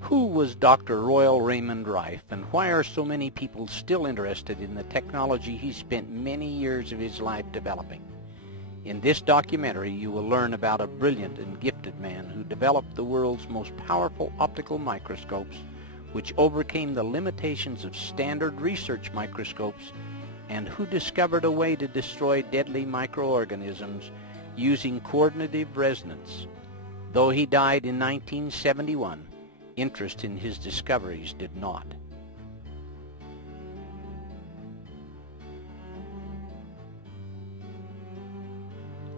Who was Dr. Royal Raymond Raiff, and why are so many people still interested in the technology he spent many years of his life developing? In this documentary, you will learn about a brilliant and gifted man who developed the world's most powerful optical microscopes, which overcame the limitations of standard research microscopes, and who discovered a way to destroy deadly microorganisms using coordinative resonance. Though he died in 1971, interest in his discoveries did not.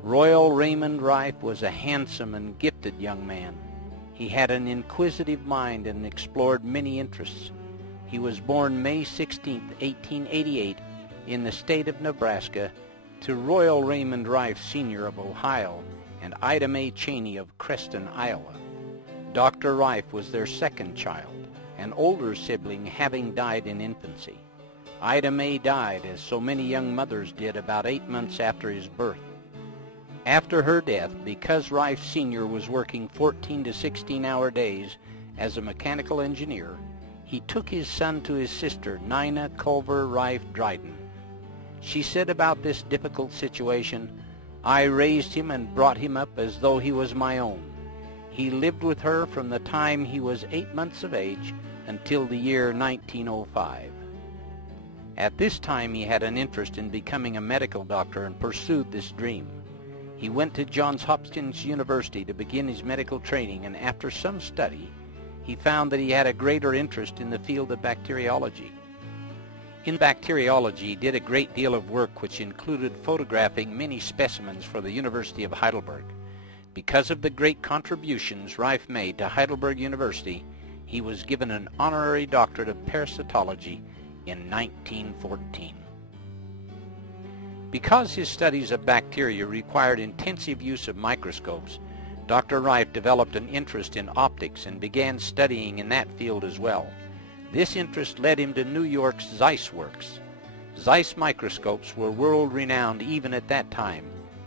Royal Raymond Raiff was a handsome and gifted young man. He had an inquisitive mind and explored many interests. He was born May 16, 1888, in the state of Nebraska, to Royal Raymond Raiff Sr. of Ohio and Ida Mae Cheney of Creston, Iowa. Dr. Raiff was their second child, an older sibling having died in infancy. Ida Mae died, as so many young mothers did, about 8 months after his birth. After her death, because Raiff Sr. was working 14 to 16-hour days as a mechanical engineer, he took his son to his sister, Nina Culver Raiff Dryden. She said about this difficult situation, "I raised him and brought him up as though he was my own. He lived with her from the time he was 8 months of age until the year 1905. At this time he had an interest in becoming a medical doctor and pursued this dream. He went to Johns Hopkins University to begin his medical training, and after some study, he found that he had a greater interest in the field of bacteriology. In bacteriology, he did a great deal of work which included photographing many specimens for the University of Heidelberg. Because of the great contributions Raiff made to Heidelberg University, he was given an honorary doctorate of parasitology in 1914. Because his studies of bacteria required intensive use of microscopes, Dr. Raiff developed an interest in optics and began studying in that field as well. This interest led him to New York's Zeiss Works. Zeiss microscopes were world-renowned even at that time,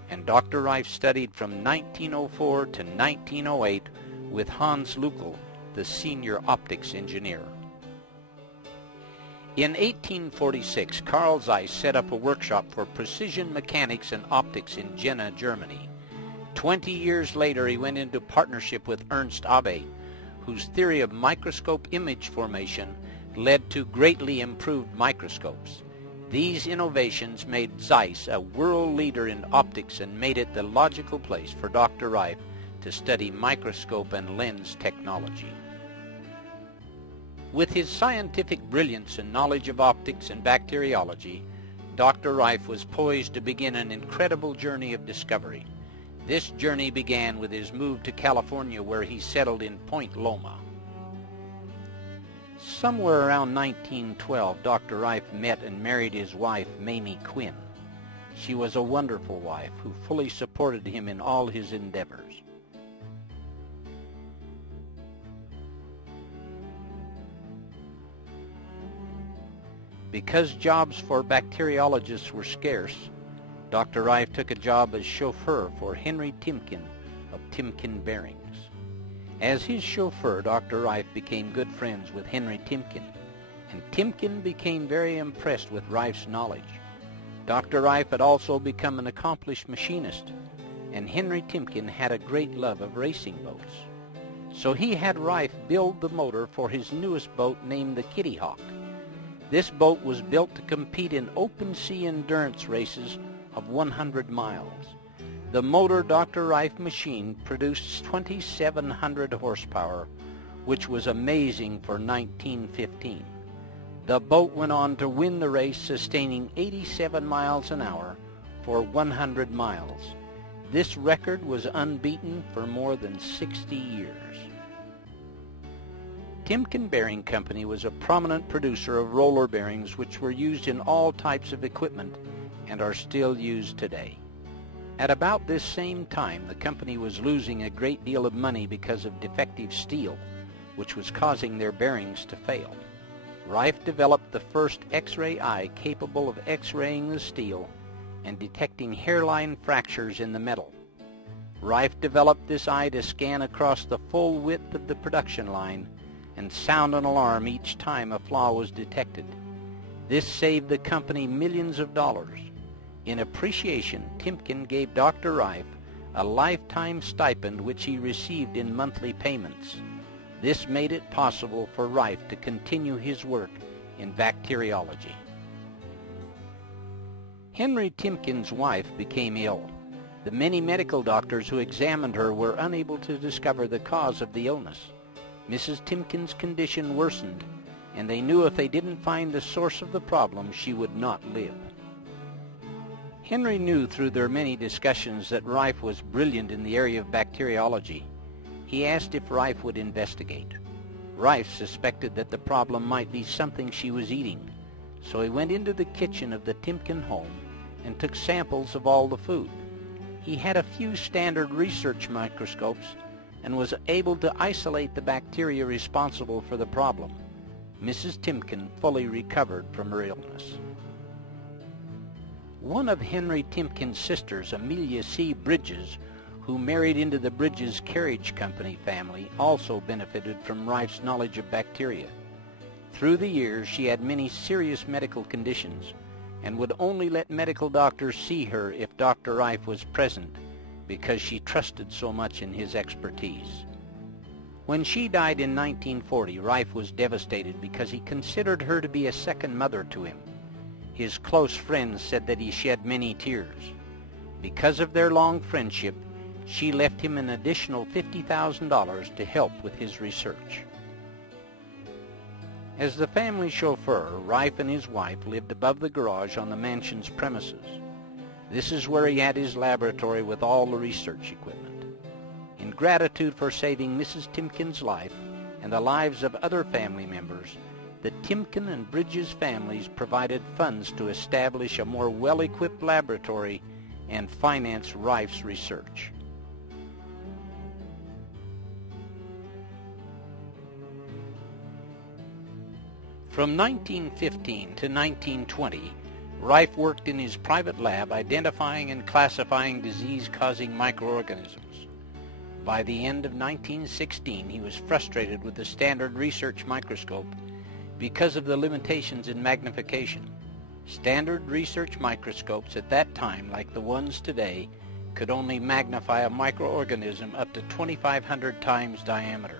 and Dr. Raiff studied from 1904 to 1908 with Hans Lückel, the senior optics engineer. In 1846, Carl Zeiss set up a workshop for precision mechanics and optics in Jena, Germany. 20 years later, he went into partnership with Ernst Abbe, whose theory of microscope image formation led to greatly improved microscopes. These innovations made Zeiss a world leader in optics and made it the logical place for Dr. Raiff to study microscope and lens technology. With his scientific brilliance and knowledge of optics and bacteriology, Dr. Raiff was poised to begin an incredible journey of discovery. This journey began with his move to California, where he settled in Point Loma. Somewhere around 1912, Dr. Raiff met and married his wife, Mamie Quinn. She was a wonderful wife who fully supported him in all his endeavors. Because jobs for bacteriologists were scarce, Dr. Raiff took a job as chauffeur for Henry Timken of Timken Bearings. As his chauffeur, Dr. Raiff became good friends with Henry Timken, and Timken became very impressed with Raiff's knowledge. Dr. Raiff had also become an accomplished machinist, and Henry Timken had a great love of racing boats. So he had Raiff build the motor for his newest boat named the Kitty Hawk. This boat was built to compete in open sea endurance races of 100 miles. The motor Dr. Raiff machined produced 2,700 horsepower, which was amazing for 1915. The boat went on to win the race, sustaining 87 miles an hour for 100 miles. This record was unbeaten for more than 60 years. Timken Bearing Company was a prominent producer of roller bearings which were used in all types of equipment and are still used today. At about this same time, the company was losing a great deal of money because of defective steel, which was causing their bearings to fail. Raiff developed the first X-ray eye capable of X-raying the steel and detecting hairline fractures in the metal. Raiff developed this eye to scan across the full width of the production line, and sound an alarm each time a flaw was detected. This saved the company millions of dollars. In appreciation, Timken gave Dr. Raiff a lifetime stipend which he received in monthly payments. This made it possible for Raiff to continue his work in bacteriology. Henry Timken's wife became ill. The many medical doctors who examined her were unable to discover the cause of the illness. Mrs. Timken's condition worsened, and they knew if they didn't find the source of the problem, she would not live. Henry knew through their many discussions that Raiff was brilliant in the area of bacteriology. He asked if Raiff would investigate. Raiff suspected that the problem might be something she was eating, so he went into the kitchen of the Timken home and took samples of all the food. He had a few standard research microscopes and was able to isolate the bacteria responsible for the problem. Mrs. Timken fully recovered from her illness. One of Henry Timken's sisters, Amelia C. Bridges, who married into the Bridges Carriage Company family, also benefited from Raiff's knowledge of bacteria. Through the years, she had many serious medical conditions and would only let medical doctors see her if Dr. Raiff was present because she trusted so much in his expertise. When she died in 1940, Raiff was devastated because he considered her to be a second mother to him. His close friends said that he shed many tears. Because of their long friendship, she left him an additional $50,000 to help with his research. As the family chauffeur, Raiff and his wife lived above the garage on the mansion's premises. This is where he had his laboratory with all the research equipment. In gratitude for saving Mrs. Timken's life and the lives of other family members, the Timken and Bridges families provided funds to establish a more well-equipped laboratory and finance Raiff's research. From 1915 to 1920, Raiff worked in his private lab identifying and classifying disease-causing microorganisms. By the end of 1916, he was frustrated with the standard research microscope because of the limitations in magnification. Standard research microscopes at that time, like the ones today, could only magnify a microorganism up to 2,500 times diameter.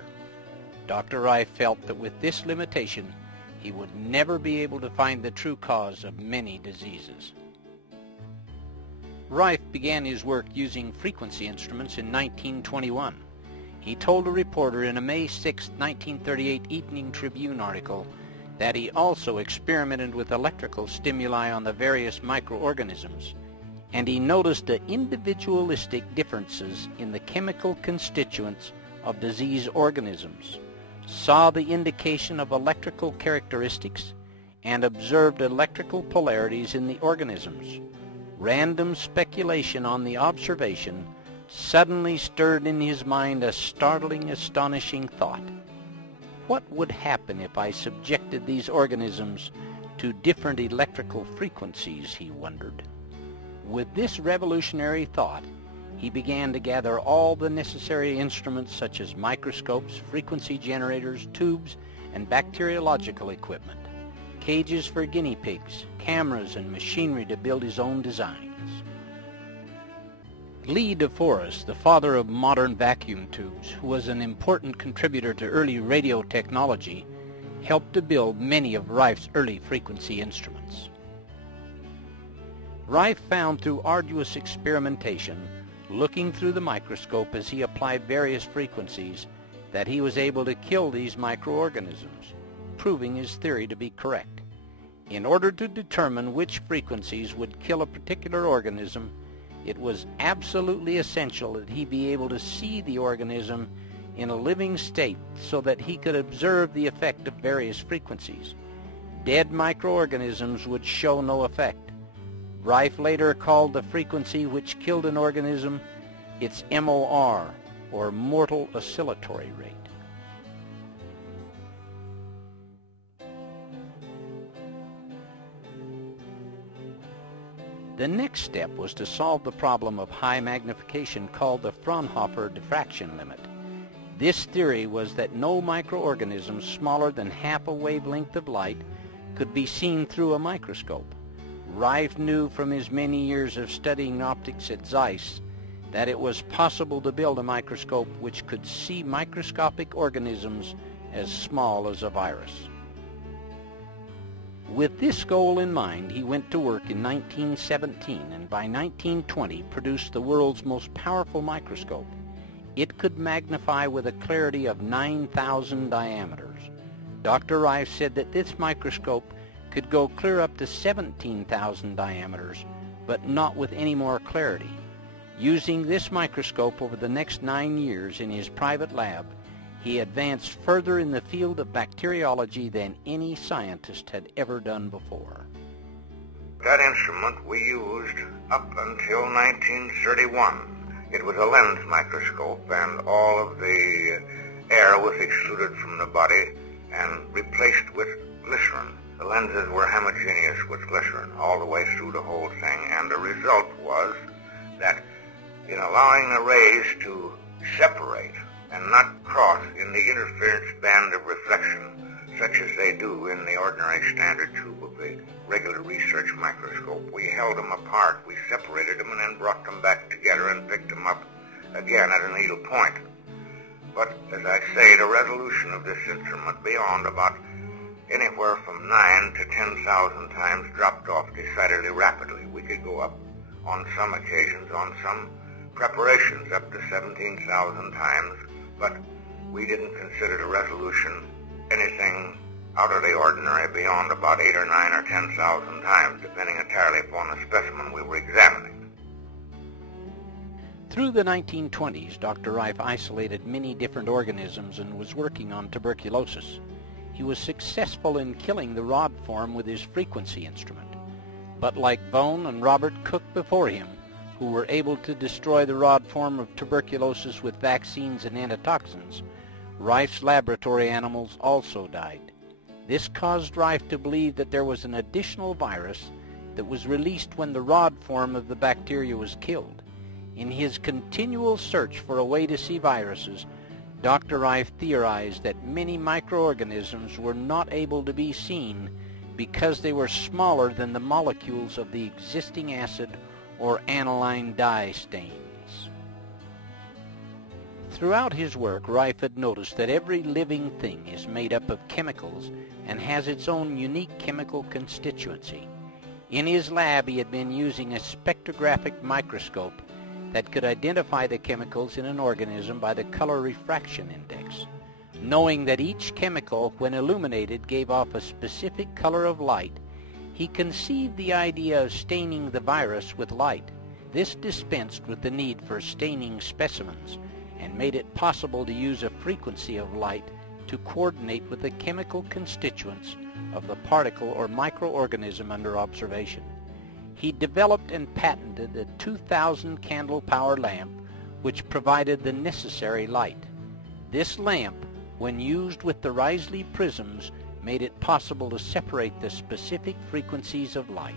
Dr. Raiff felt that with this limitation, he would never be able to find the true cause of many diseases. Raiff began his work using frequency instruments in 1921. He told a reporter in a May 6, 1938 Evening Tribune article that he also experimented with electrical stimuli on the various microorganisms, and he noticed the individualistic differences in the chemical constituents of disease organisms, saw the indication of electrical characteristics, and observed electrical polarities in the organisms. Random speculation on the observation suddenly stirred in his mind a startling, astonishing thought. What would happen if I subjected these organisms to different electrical frequencies, he wondered. With this revolutionary thought, he began to gather all the necessary instruments such as microscopes, frequency generators, tubes, and bacteriological equipment, cages for guinea pigs, cameras, and machinery to build his own designs. Lee DeForest, the father of modern vacuum tubes, who was an important contributor to early radio technology, helped to build many of Raiff's early frequency instruments. Raiff found through arduous experimentation, looking through the microscope as he applied various frequencies, that he was able to kill these microorganisms, proving his theory to be correct. In order to determine which frequencies would kill a particular organism, it was absolutely essential that he be able to see the organism in a living state so that he could observe the effect of various frequencies. Dead microorganisms would show no effect. Raiff later called the frequency which killed an organism its MOR, or mortal oscillatory rate. The next step was to solve the problem of high magnification called the Fraunhofer diffraction limit. This theory was that no microorganisms smaller than half a wavelength of light could be seen through a microscope. Raiff knew from his many years of studying optics at Zeiss that it was possible to build a microscope which could see microscopic organisms as small as a virus. With this goal in mind, he went to work in 1917 and by 1920 produced the world's most powerful microscope. It could magnify with a clarity of 9,000 diameters. Dr. Raiff said that this microscope could go clear up to 17,000 diameters, but not with any more clarity. Using this microscope over the next 9 years in his private lab, he advanced further in the field of bacteriology than any scientist had ever done before. That instrument we used up until 1931. It was a lens microscope, and all of the air was excluded from the body and replaced with glycerin. The lenses were homogeneous with glycerin all the way through the whole thing, and the result was that in allowing the rays to separate and not cross in the interference band of reflection, such as they do in the ordinary standard tube of the regular research microscope, we held them apart, we separated them, and then brought them back together and picked them up again at a needle point. But, as I say, the resolution of this instrument beyond about anywhere from 9 to 10,000 times dropped off decidedly rapidly. We could go up on some occasions, on some preparations, up to 17,000 times, but we didn't consider the resolution anything out of the ordinary beyond about 8 or 9 or 10,000 times, depending entirely upon the specimen we were examining. Through the 1920s, Dr. Raiff isolated many different organisms and was working on tuberculosis. He was successful in killing the rod form with his frequency instrument. But like Bone and Robert Cook before him, who were able to destroy the rod form of tuberculosis with vaccines and antitoxins, Raiff's laboratory animals also died. This caused Raiff to believe that there was an additional virus that was released when the rod form of the bacteria was killed. In his continual search for a way to see viruses, Dr. Raiff theorized that many microorganisms were not able to be seen because they were smaller than the molecules of the existing acid or aniline dye stains. Throughout his work, Raiff had noticed that every living thing is made up of chemicals and has its own unique chemical constituency. In his lab, he had been using a spectrographic microscope that could identify the chemicals in an organism by the color refraction index. Knowing that each chemical, when illuminated, gave off a specific color of light, he conceived the idea of staining the virus with light. This dispensed with the need for staining specimens and made it possible to use a frequency of light to coordinate with the chemical constituents of the particle or microorganism under observation. He developed and patented a 2,000 candle power lamp which provided the necessary light. This lamp, when used with the Risley prisms, made it possible to separate the specific frequencies of light.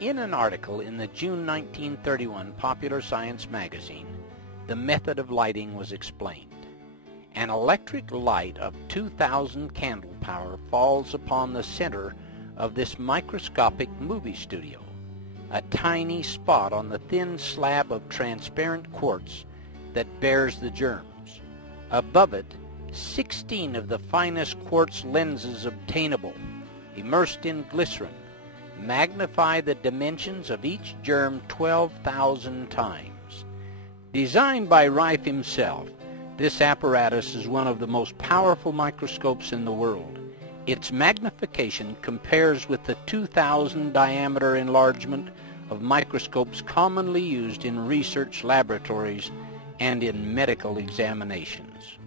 In an article in the June 1931 Popular Science magazine, the method of lighting was explained. An electric light of 2,000 candle power falls upon the center of this microscopic movie studio, a tiny spot on the thin slab of transparent quartz that bears the germs. Above it, 16 of the finest quartz lenses obtainable, immersed in glycerin, magnify the dimensions of each germ 12,000 times. Designed by Raiff himself, this apparatus is one of the most powerful microscopes in the world. Its magnification compares with the 2,000 diameter enlargement of microscopes commonly used in research laboratories and in medical examinations.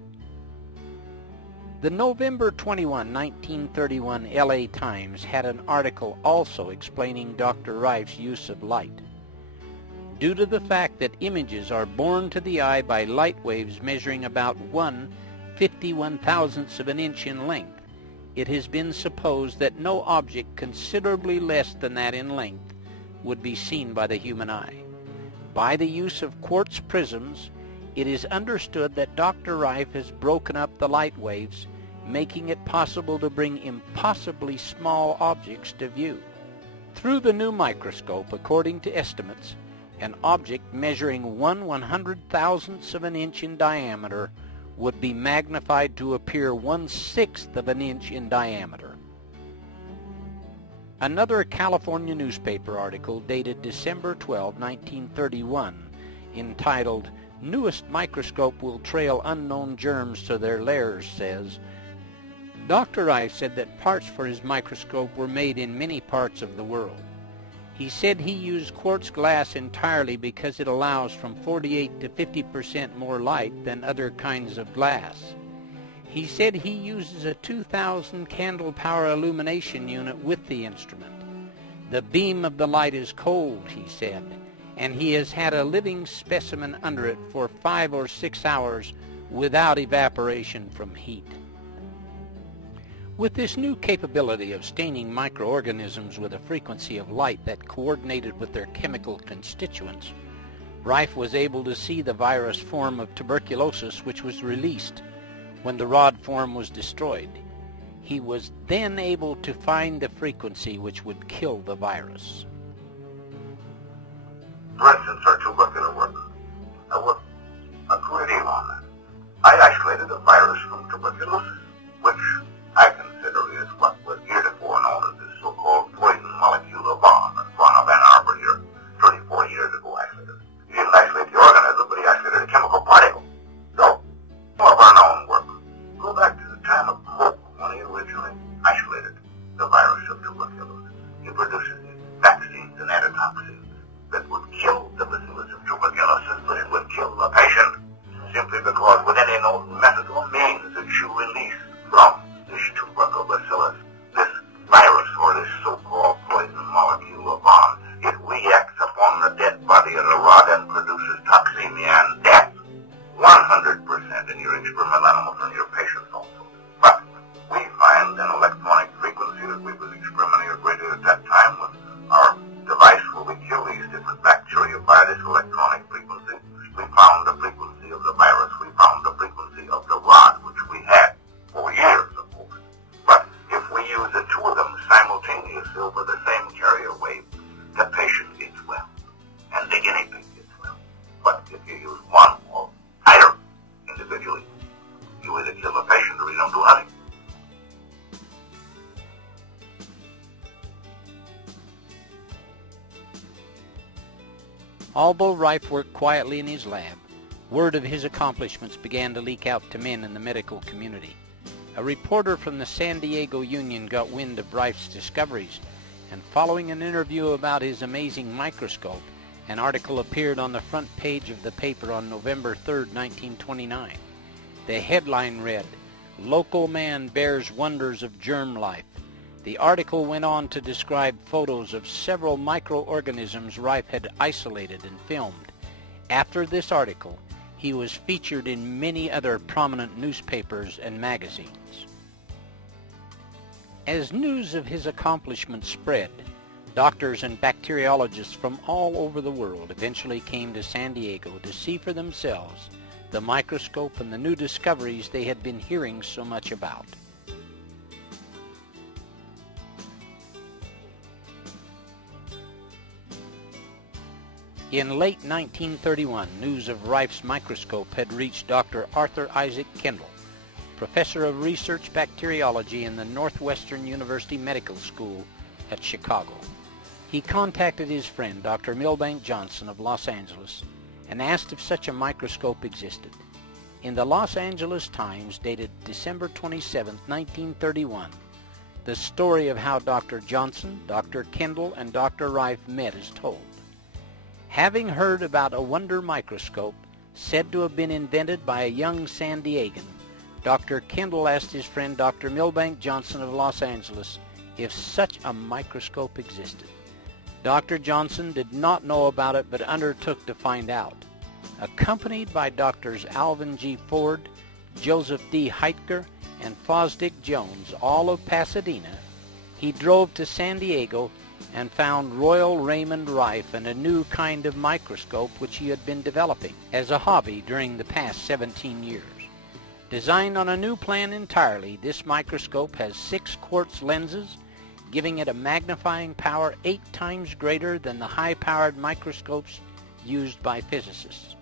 The November 21, 1931 LA Times had an article also explaining Dr. Raif's use of light. Due to the fact that images are borne to the eye by light waves measuring about 1/51,000th of an inch in length, it has been supposed that no object considerably less than that in length would be seen by the human eye. By the use of quartz prisms, It is understood that Dr. Raiff has broken up the light waves, making it possible to bring impossibly small objects to view. Through the new microscope, according to estimates, an object measuring 1/100,000th of an inch in diameter would be magnified to appear 1/6 of an inch in diameter. Another California newspaper article dated December 12, 1931, entitled "Newest Microscope Will Trail Unknown Germs to Their Lairs," says, Dr. Raiff said that parts for his microscope were made in many parts of the world. He said he used quartz glass entirely because it allows from 48 to 50% more light than other kinds of glass. He said he uses a 2,000 candle power illumination unit with the instrument. The beam of the light is cold, he said, and he has had a living specimen under it for 5 or 6 hours without evaporation from heat. With this new capability of staining microorganisms with a frequency of light that coordinated with their chemical constituents, Raiff was able to see the virus form of tuberculosis which was released when the rod form was destroyed. He was then able to find the frequency which would kill the virus. For instance, our tubercular work. I worked a great deal on that. I isolated a virus from tuberculosis, which I consider is what was heretofore known as the so-called poison molecular bomb in front of Ann Arbor here 34 years ago, isolated. He didn't isolate the organism, but he isolated a chemical particle. So, more of our known work. Go back to the time of Koch when he originally isolated the virus of tuberculosis. He produces vaccines and antitoxins that would kill the bacillus of tuberculosis, but it would kill the patient simply because with any known method or means that you release from this tuberculobacillus, this virus or this so-called poison molecule or bomb, it reacts upon the dead body of the rod and produces toxemia and death. 100% in your experimental animals and your patients also. But we find an electronic frequency that we was experimenting with at that time with our device where we kill these different bacteria by this electronic frequency. We found the frequency of the virus. We found the frequency of the rod, which we had for years, of course. But if we use the two of them simultaneously over the same carrier wave, the patient gets well, and the guinea pig gets well. But if you use one or either individually, you either kill the patient or you don't do nothing. Although Raiff worked quietly in his lab, word of his accomplishments began to leak out to men in the medical community. A reporter from the San Diego Union got wind of Raif's discoveries, and following an interview about his amazing microscope, an article appeared on the front page of the paper on November 3, 1929. The headline read, "Local Man Bears Wonders of Germ Life." The article went on to describe photos of several microorganisms Raiff had isolated and filmed. After this article, he was featured in many other prominent newspapers and magazines. As news of his accomplishments spread, doctors and bacteriologists from all over the world eventually came to San Diego to see for themselves the microscope and the new discoveries they had been hearing so much about. In late 1931, news of Raiff's microscope had reached Dr. Arthur Isaac Kendall, professor of research bacteriology in the Northwestern University Medical School at Chicago. He contacted his friend, Dr. Milbank Johnson of Los Angeles, and asked if such a microscope existed. In the Los Angeles Times, dated December 27, 1931, the story of how Dr. Johnson, Dr. Kendall, and Dr. Raiff met is told. Having heard about a wonder microscope said to have been invented by a young San Diegan, Dr. Kendall asked his friend Dr. Milbank Johnson of Los Angeles if such a microscope existed. Dr. Johnson did not know about it but undertook to find out. Accompanied by Drs. Alvin G. Ford, Joseph D. Heitker, and Fosdick Jones, all of Pasadena, he drove to San Diego and found Royal Raymond Raiff and a new kind of microscope which he had been developing as a hobby during the past 17 years. Designed on a new plan entirely, this microscope has 6 quartz lenses, giving it a magnifying power 8 times greater than the high-powered microscopes used by physicists.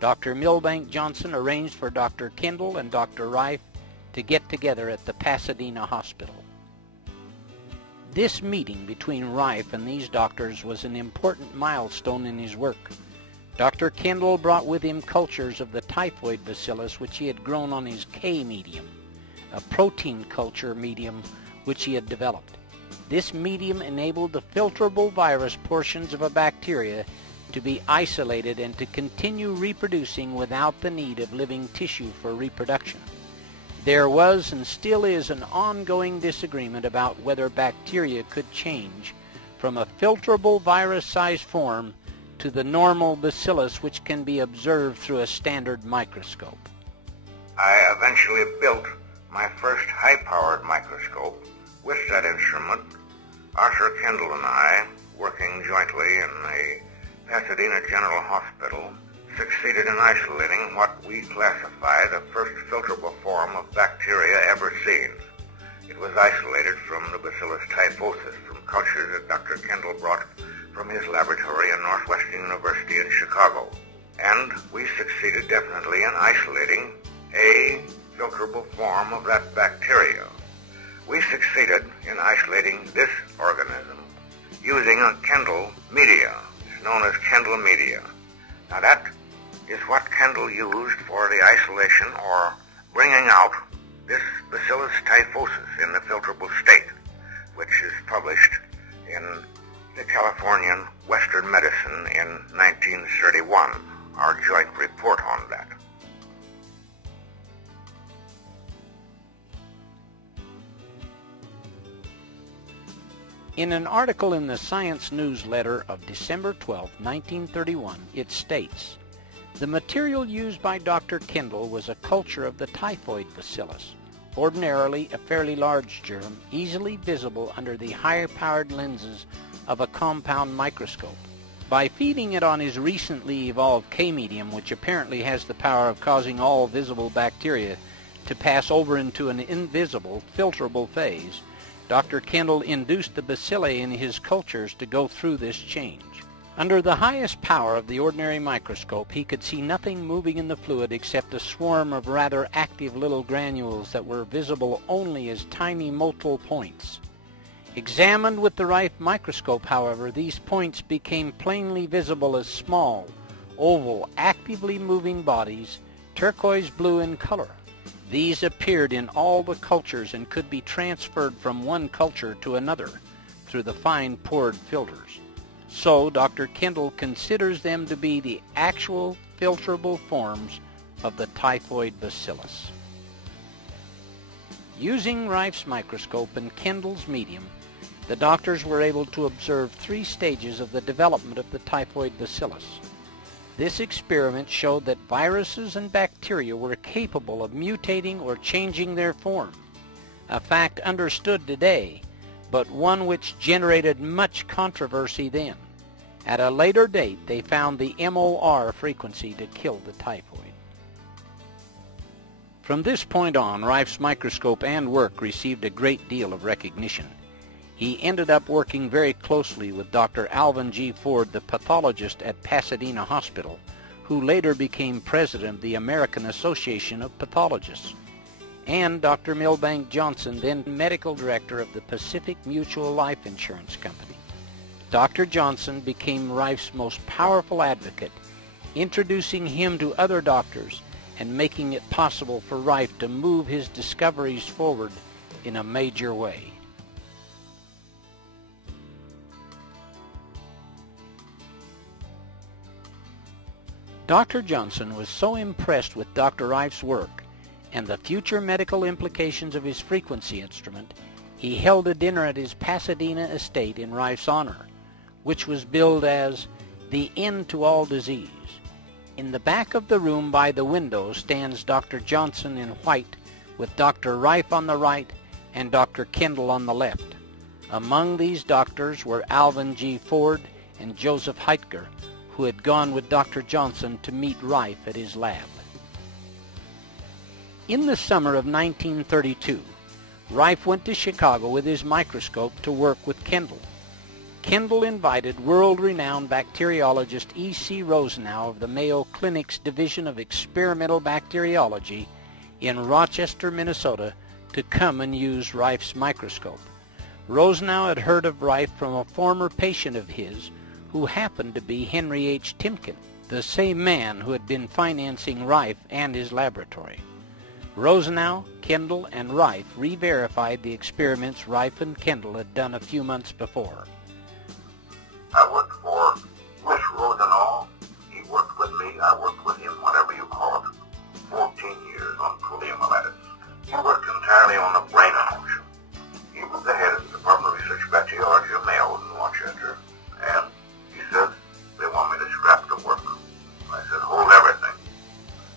Dr. Milbank Johnson arranged for Dr. Kendall and Dr. Raiff to get together at the Pasadena hospital. This meeting between Raiff and these doctors was an important milestone in his work. Dr. Kendall brought with him cultures of the typhoid bacillus which he had grown on his K medium, a protein culture medium which he had developed. This medium enabled the filterable virus portions of a bacteria to be isolated and to continue reproducing without the need of living tissue for reproduction. There was and still is an ongoing disagreement about whether bacteria could change from a filterable virus-sized form to the normal bacillus which can be observed through a standard microscope. I eventually built my first high-powered microscope with that instrument. Arthur Kendall and I, working jointly in the Pasadena General Hospital, succeeded in isolating what we classify the first filterable form of bacteria ever seen. It was isolated from the Bacillus typhosus from cultures that Dr. Kendall brought from his laboratory in Northwestern University in Chicago. And we succeeded definitely in isolating a filterable form of that bacteria. We succeeded in isolating this organism using a Kendall media. It's known as Kendall media. Now that is what Kendall used for the isolation or bringing out this Bacillus typhosus in the filterable state, which is published in the Californian Western Medicine in 1931, our joint report on that. In an article in the Science Newsletter of December 12, 1931, it states, "The material used by Dr. Kendall was a culture of the typhoid bacillus, ordinarily a fairly large germ, easily visible under the higher-powered lenses of a compound microscope. By feeding it on his recently evolved K-medium, which apparently has the power of causing all visible bacteria to pass over into an invisible, filterable phase, Dr. Kendall induced the bacilli in his cultures to go through this change. Under the highest power of the ordinary microscope, he could see nothing moving in the fluid except a swarm of rather active little granules that were visible only as tiny motile points. Examined with the Raiff microscope, however, these points became plainly visible as small, oval, actively moving bodies, turquoise blue in color. These appeared in all the cultures and could be transferred from one culture to another through the fine pored filters. So Dr. Kendall considers them to be the actual filterable forms of the typhoid bacillus." Using Raiff's microscope and Kendall's medium, the doctors were able to observe 3 stages of the development of the typhoid bacillus. This experiment showed that viruses and bacteria were capable of mutating or changing their form, a fact understood today, but one which generated much controversy then. At a later date, they found the MOR frequency to kill the typhoid. From this point on, Raiff's microscope and work received a great deal of recognition. He ended up working very closely with Dr. Alvin G. Ford, the pathologist at Pasadena Hospital, who later became president of the American Association of Pathologists, and Dr. Milbank Johnson, then medical director of the Pacific Mutual Life Insurance Company. Dr. Johnson became Raiff's most powerful advocate, introducing him to other doctors and making it possible for Raiff to move his discoveries forward in a major way. Dr. Johnson was so impressed with Dr. Raiff's work and the future medical implications of his frequency instrument, he held a dinner at his Pasadena estate in Raiff's honor, which was billed as the end to all disease. In the back of the room by the window stands Dr. Johnson in white with Dr. Raiff on the right and Dr. Kendall on the left. Among these doctors were Alvin G. Ford and Joseph Heitger, who had gone with Dr. Johnson to meet Raiff at his lab. In the summer of 1932, Raiff went to Chicago with his microscope to work with Kendall. Kendall invited world-renowned bacteriologist E.C. Rosenau of the Mayo Clinic's Division of Experimental Bacteriology in Rochester, Minnesota, to come and use Raiff's microscope. Rosenau had heard of Raiff from a former patient of his who happened to be Henry H. Timken, the same man who had been financing Raiff and his laboratory. Rosenau, Kendall, and Raiff re-verified the experiments Raiff and Kendall had done a few months before. I worked for Miss Rosenau. He worked with me. I worked with him, whatever you call it, 14 years on poliomyelitis. He worked entirely on the brain emotion. He was the head of the Department of Research Bacteriology of Mayo in Rochester, and he said, they want me to scrap the work. I said, hold everything.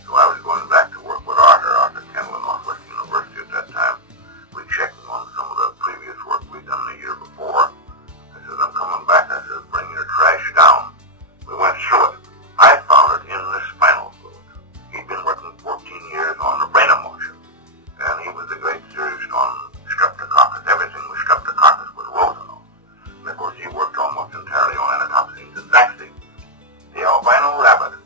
So I was going back to work with Arthur Kendall at Northwestern University at that time. We checked on some of the previous work we'd done the year before. I said, I'm coming back. I said, bring your trash down. We went through it. I found it in the spinal fluid. He'd been working 14 years on the brain emotion, and he was a great theorist on streptococcus. Everything with streptococcus was Rosenau. And of course, he worked almost entirely on anatoxins and vaccines. The albino rabbit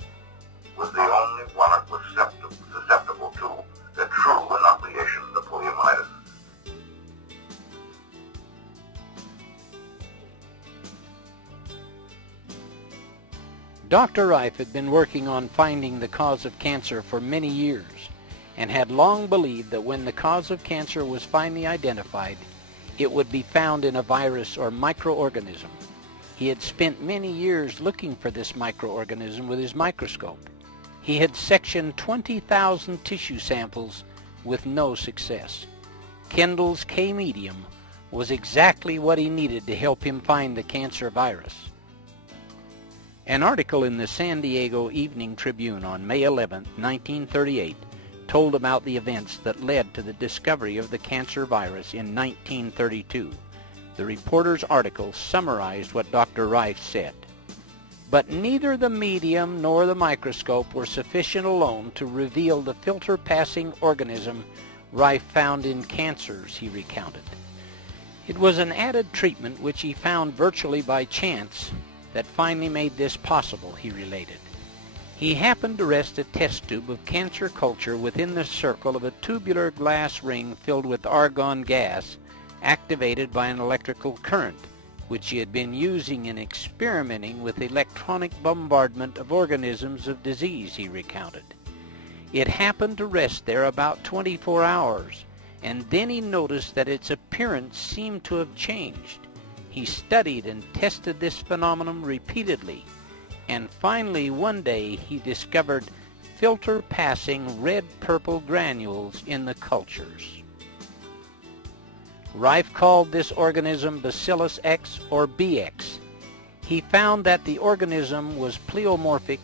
was the only one that was susceptible to the true inoculation of the poliomyelitis. Dr. Raiff had been working on finding the cause of cancer for many years and had long believed that when the cause of cancer was finally identified, it would be found in a virus or microorganism. He had spent many years looking for this microorganism with his microscope. He had sectioned 20,000 tissue samples with no success. Kendall's K-medium was exactly what he needed to help him find the cancer virus. An article in the San Diego Evening Tribune on May 11, 1938, told about the events that led to the discovery of the cancer virus in 1932. The reporter's article summarized what Dr. Raiff said. But neither the medium nor the microscope were sufficient alone to reveal the filter-passing organism Raiff found in cancers, he recounted. It was an added treatment which he found virtually by chance that finally made this possible, he related. He happened to rest a test tube of cancer culture within the circle of a tubular glass ring filled with argon gas activated by an electrical current, which he had been using in experimenting with electronic bombardment of organisms of disease, he recounted. It happened to rest there about 24 hours, and then he noticed that its appearance seemed to have changed. He studied and tested this phenomenon repeatedly, and finally one day he discovered filter-passing red-purple granules in the cultures. Raiff called this organism Bacillus X or BX. He found that the organism was pleomorphic,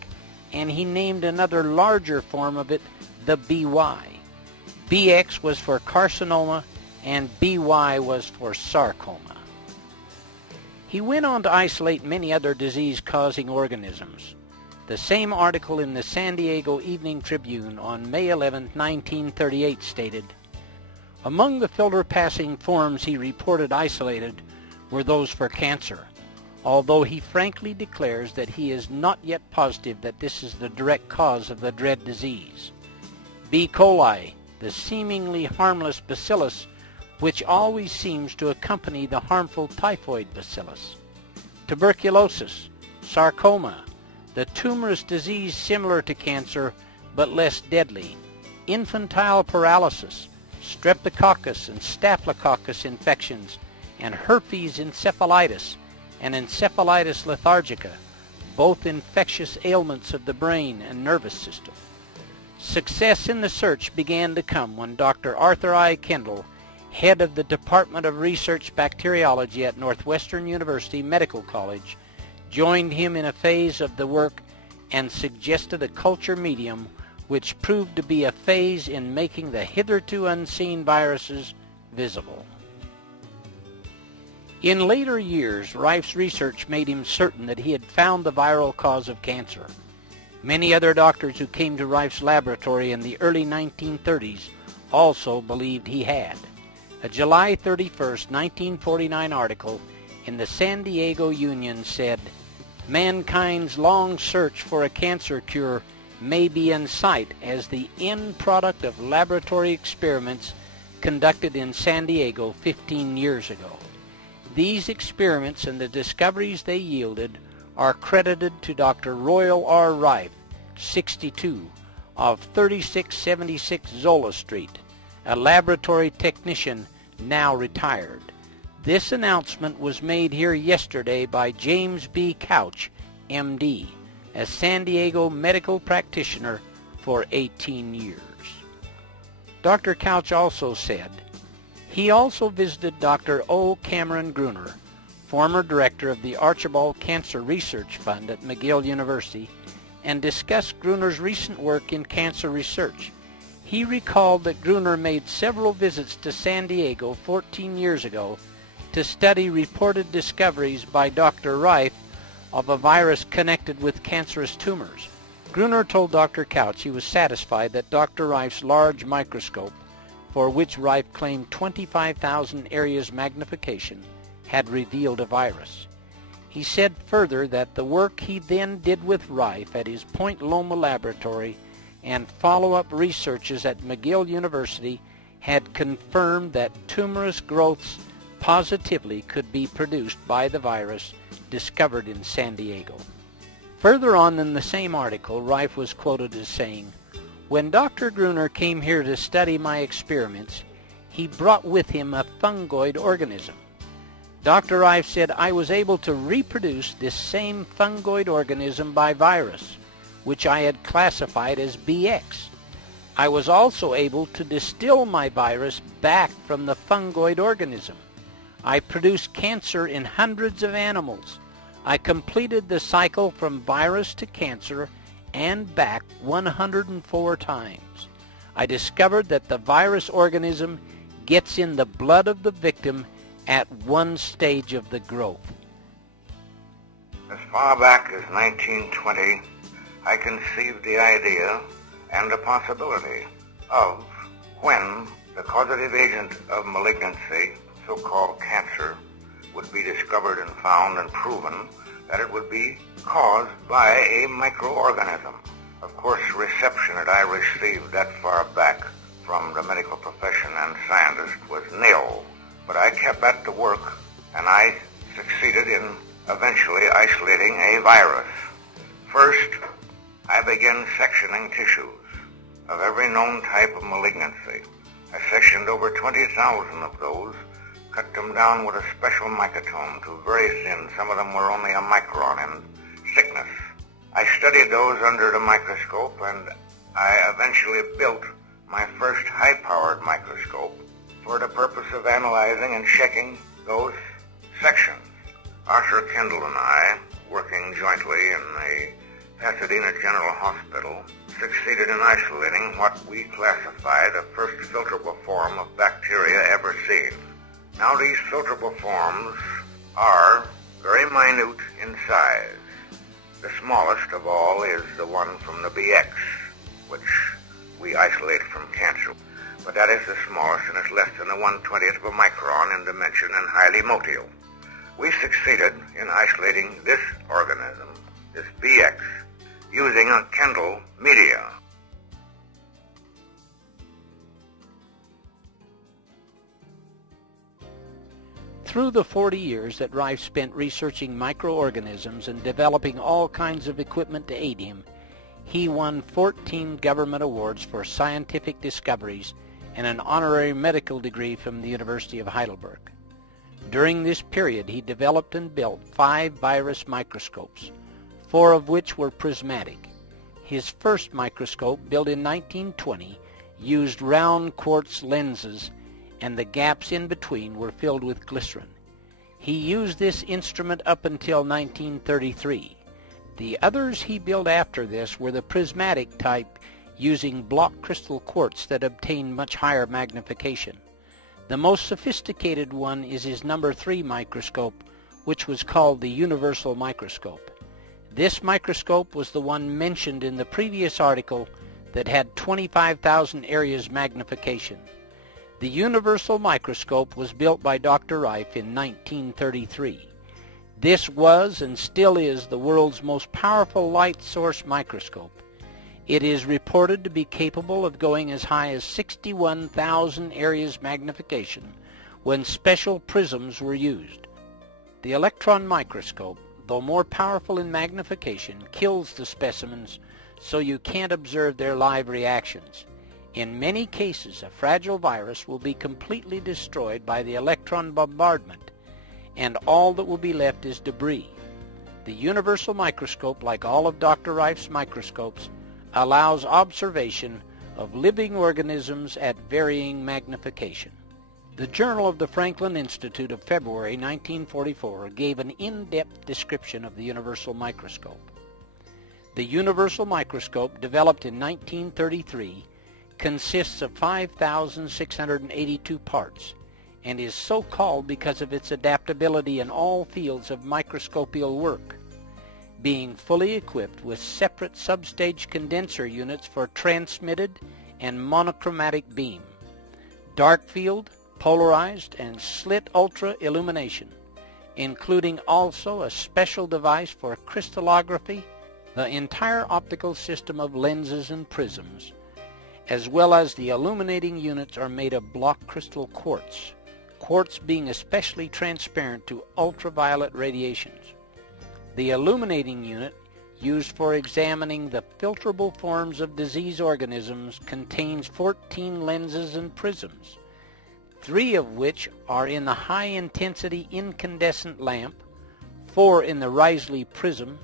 and he named another larger form of it the BY. BX was for carcinoma, and BY was for sarcoma. He went on to isolate many other disease-causing organisms. The same article in the San Diego Evening Tribune on May 11, 1938 stated, among the filter-passing forms he reported isolated were those for cancer, although he frankly declares that he is not yet positive that this is the direct cause of the dread disease. B. coli, the seemingly harmless bacillus, which always seems to accompany the harmful typhoid bacillus. Tuberculosis, sarcoma, the tumorous disease similar to cancer but less deadly, infantile paralysis, streptococcus and staphylococcus infections, and herpes encephalitis and encephalitis lethargica, both infectious ailments of the brain and nervous system. Success in the search began to come when Dr. Arthur I. Kendall, head of the Department of Research Bacteriology at Northwestern University Medical College, joined him in a phase of the work and suggested a culture medium which proved to be a phase in making the hitherto unseen viruses visible. In later years, Rife's research made him certain that he had found the viral cause of cancer. Many other doctors who came to Rife's laboratory in the early 1930s also believed he had. A July 31, 1949 article in the San Diego Union said, "Mankind's long search for a cancer cure may be in sight as the end product of laboratory experiments conducted in San Diego 15 years ago. These experiments and the discoveries they yielded are credited to Dr. Royal R. Raiff, 62, of 3676 Zola Street, a laboratory technician now retired. This announcement was made here yesterday by James B. Couch, M.D., a San Diego medical practitioner for 18 years. Dr. Couch also said, he also visited Dr. O. Cameron Gruner, former director of the Archibald Cancer Research Fund at McGill University, and discussed Gruner's recent work in cancer research. He recalled that Gruner made several visits to San Diego 14 years ago to study reported discoveries by Dr. Raiff of a virus connected with cancerous tumors. Gruner told Dr. Couch he was satisfied that Dr. Raif's large microscope, for which Raiff claimed 25,000 areas magnification, had revealed a virus. He said further that the work he then did with Raiff at his Point Loma laboratory and follow-up researches at McGill University had confirmed that tumorous growths positively could be produced by the virus discovered in San Diego. Further on in the same article, Raiff was quoted as saying, "When Dr. Gruner came here to study my experiments, he brought with him a fungoid organism. Dr. Raiff said I was able to reproduce this same fungoid organism by virus, which I had classified as BX. I was also able to distill my virus back from the fungoid organism. I produced cancer in hundreds of animals. I completed the cycle from virus to cancer and back 104 times. I discovered that the virus organism gets in the blood of the victim at one stage of the growth." As far back as 1920, I conceived the idea and the possibility of when the causative agent of malignancy, so-called cancer, would be discovered and found and proven that it would be caused by a microorganism. Of course, reception that I received that far back from the medical profession and scientists was nil, but I kept at the work and I succeeded in eventually isolating a virus. First, I began sectioning tissues of every known type of malignancy. I sectioned over 20,000 of those, cut them down with a special microtome to very thin. Some of them were only a micron in thickness. I studied those under the microscope, and I eventually built my first high-powered microscope for the purpose of analyzing and checking those sections. Arthur Kendall and I, working jointly in the Pasadena General Hospital, succeeded in isolating what we classify the first filterable form of bacteria ever seen. Now these filterable forms are very minute in size. The smallest of all is the one from the BX, which we isolate from cancer. But that is the smallest, and it's less than the 1/20th of a micron in dimension and highly motile. We succeeded in isolating this organism, this BX, using a Kendall media. Through the 40 years that Raiff spent researching microorganisms and developing all kinds of equipment to aid him, he won 14 government awards for scientific discoveries and an honorary medical degree from the University of Heidelberg. During this period, he developed and built 5 virus microscopes, 4 of which were prismatic. His first microscope, built in 1920, used round quartz lenses, and the gaps in between were filled with glycerin. He used this instrument up until 1933. The others he built after this were the prismatic type, using block crystal quartz that obtained much higher magnification. The most sophisticated one is his number 3 microscope, which was called the universal microscope. This microscope was the one mentioned in the previous article that had 25,000 areas magnification. The universal microscope was built by Dr. Rайф in 1933. This was and still is the world's most powerful light source microscope. It is reported to be capable of going as high as 61,000 areas magnification when special prisms were used. The electron microscope, though more powerful in magnification, kills the specimens so you can't observe their live reactions. In many cases, a fragile virus will be completely destroyed by the electron bombardment, and all that will be left is debris. The universal microscope, like all of Dr. Rайf's microscopes, allows observation of living organisms at varying magnification. The Journal of the Franklin Institute of February 1944 gave an in-depth description of the universal microscope. The universal microscope, developed in 1933, consists of 5,682 parts and is so called because of its adaptability in all fields of microscopical work, being fully equipped with separate substage condenser units for transmitted and monochromatic beam, dark field, polarized, and slit ultra illumination, including also a special device for crystallography, the entire optical system of lenses and prisms, as well as the illuminating units are made of block crystal quartz, quartz being especially transparent to ultraviolet radiations. The illuminating unit, used for examining the filterable forms of disease organisms, contains 14 lenses and prisms, 3 of which are in the high-intensity incandescent lamp, 4 in the Risley prism,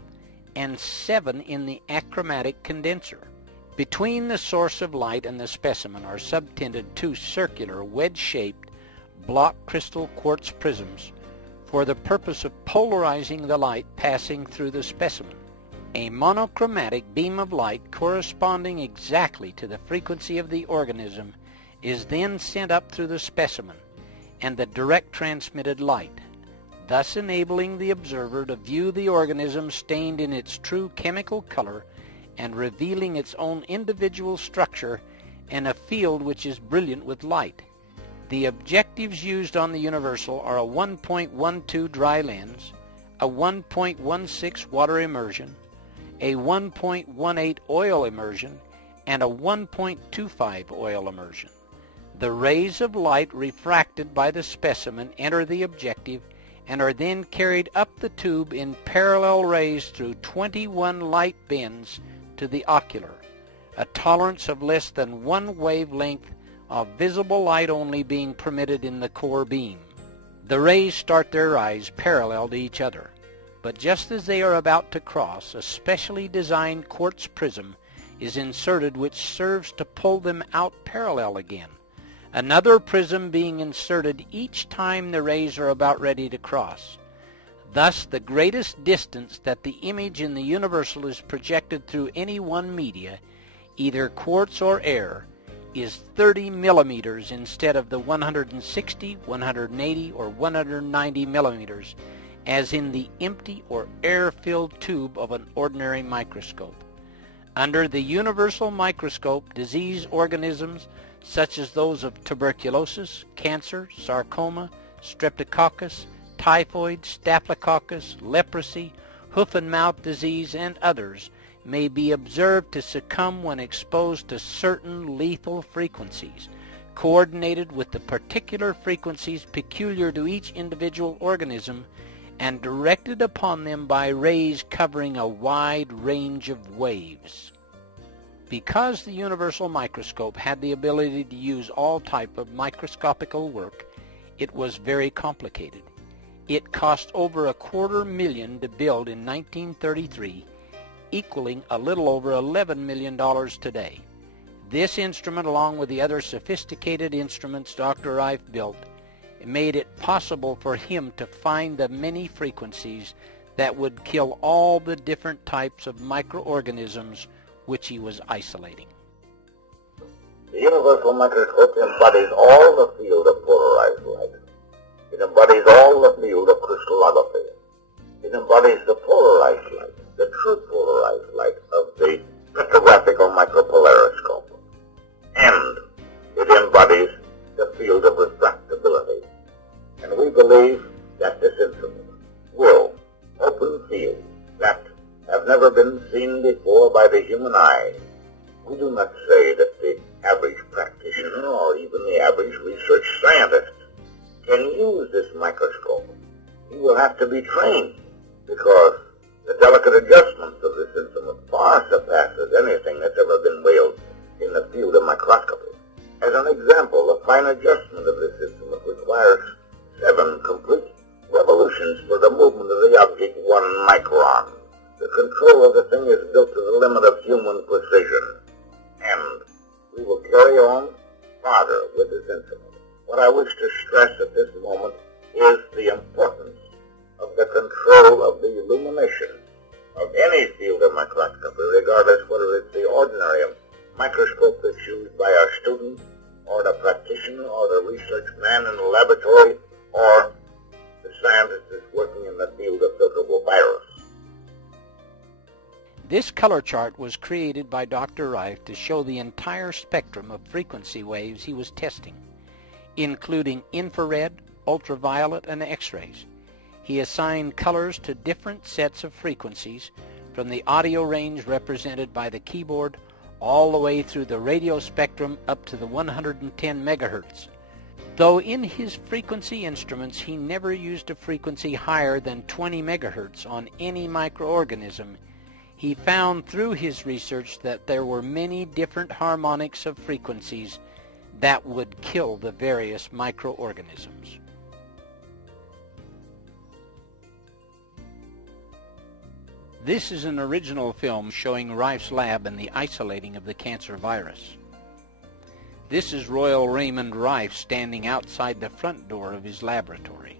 and 7 in the achromatic condenser. Between the source of light and the specimen are subtended 2 circular, wedge-shaped block crystal quartz prisms for the purpose of polarizing the light passing through the specimen. A monochromatic beam of light corresponding exactly to the frequency of the organism is then sent up through the specimen and the direct transmitted light, thus enabling the observer to view the organism stained in its true chemical color and revealing its own individual structure in a field which is brilliant with light. The objectives used on the universal are a 1.12 dry lens, a 1.16 water immersion, a 1.18 oil immersion, and a 1.25 oil immersion. The rays of light refracted by the specimen enter the objective and are then carried up the tube in parallel rays through 21 light bends to the ocular, a tolerance of less than 1 wavelength of visible light only being permitted in the core beam. The rays start their rise parallel to each other, but just as they are about to cross, a specially designed quartz prism is inserted which serves to pull them out parallel again, another prism being inserted each time the rays are about ready to cross. Thus, the greatest distance that the image in the universal is projected through any one media, either quartz or air, is 30 millimeters instead of the 160, 180, or 190 millimeters, as in the empty or air-filled tube of an ordinary microscope. Under the universal microscope, disease organisms such as those of tuberculosis, cancer, sarcoma, streptococcus, typhoid, staphylococcus, leprosy, hoof and mouth disease, and others may be observed to succumb when exposed to certain lethal frequencies, coordinated with the particular frequencies peculiar to each individual organism and directed upon them by rays covering a wide range of waves. Because the universal microscope had the ability to use all type of microscopical work, it was very complicated. It cost over $250,000 to build in 1933, equaling a little over $11 million today. This instrument, along with the other sophisticated instruments Dr. Rайф built, made it possible for him to find the many frequencies that would kill all the different types of microorganisms which he was isolating. The universal microscope embodies all the field of polarization. embodies the polarized light, the true polarized light of the spectrographical micropolariscope. And it embodies the field of refractability. And we believe that this instrument will open fields that have never been seen before by the human eye. We do not say that the average practitioner or even the average research scientist can use this microscope. He will have to be trained because the delicate adjustments of this instrument far surpasses anything that's ever been wielded in the field of microscopy. As an example, the fine adjustment of this instrument requires 7 complete revolutions for the movement of the object 1 micron. The control of the thing is built to the limit of human precision. And we will carry on farther with this instrument. What I wish to stress at this moment is the importance of the control of the illumination of any field of microscopy, regardless whether it's the ordinary microscope that's used by our student, or the practitioner, or the research man in the laboratory, or the scientist that's working in the field of filterable virus. This color chart was created by Dr. Raiff to show the entire spectrum of frequency waves he was testing, including infrared, ultraviolet, and X-rays. He assigned colors to different sets of frequencies, from the audio range represented by the keyboard all the way through the radio spectrum up to the 110 megahertz. Though in his frequency instruments he never used a frequency higher than 20 megahertz on any microorganism, he found through his research that there were many different harmonics of frequencies that would kill the various microorganisms. This is an original film showing Raif's lab and the isolating of the cancer virus. This is Royal Raymond Raiff standing outside the front door of his laboratory.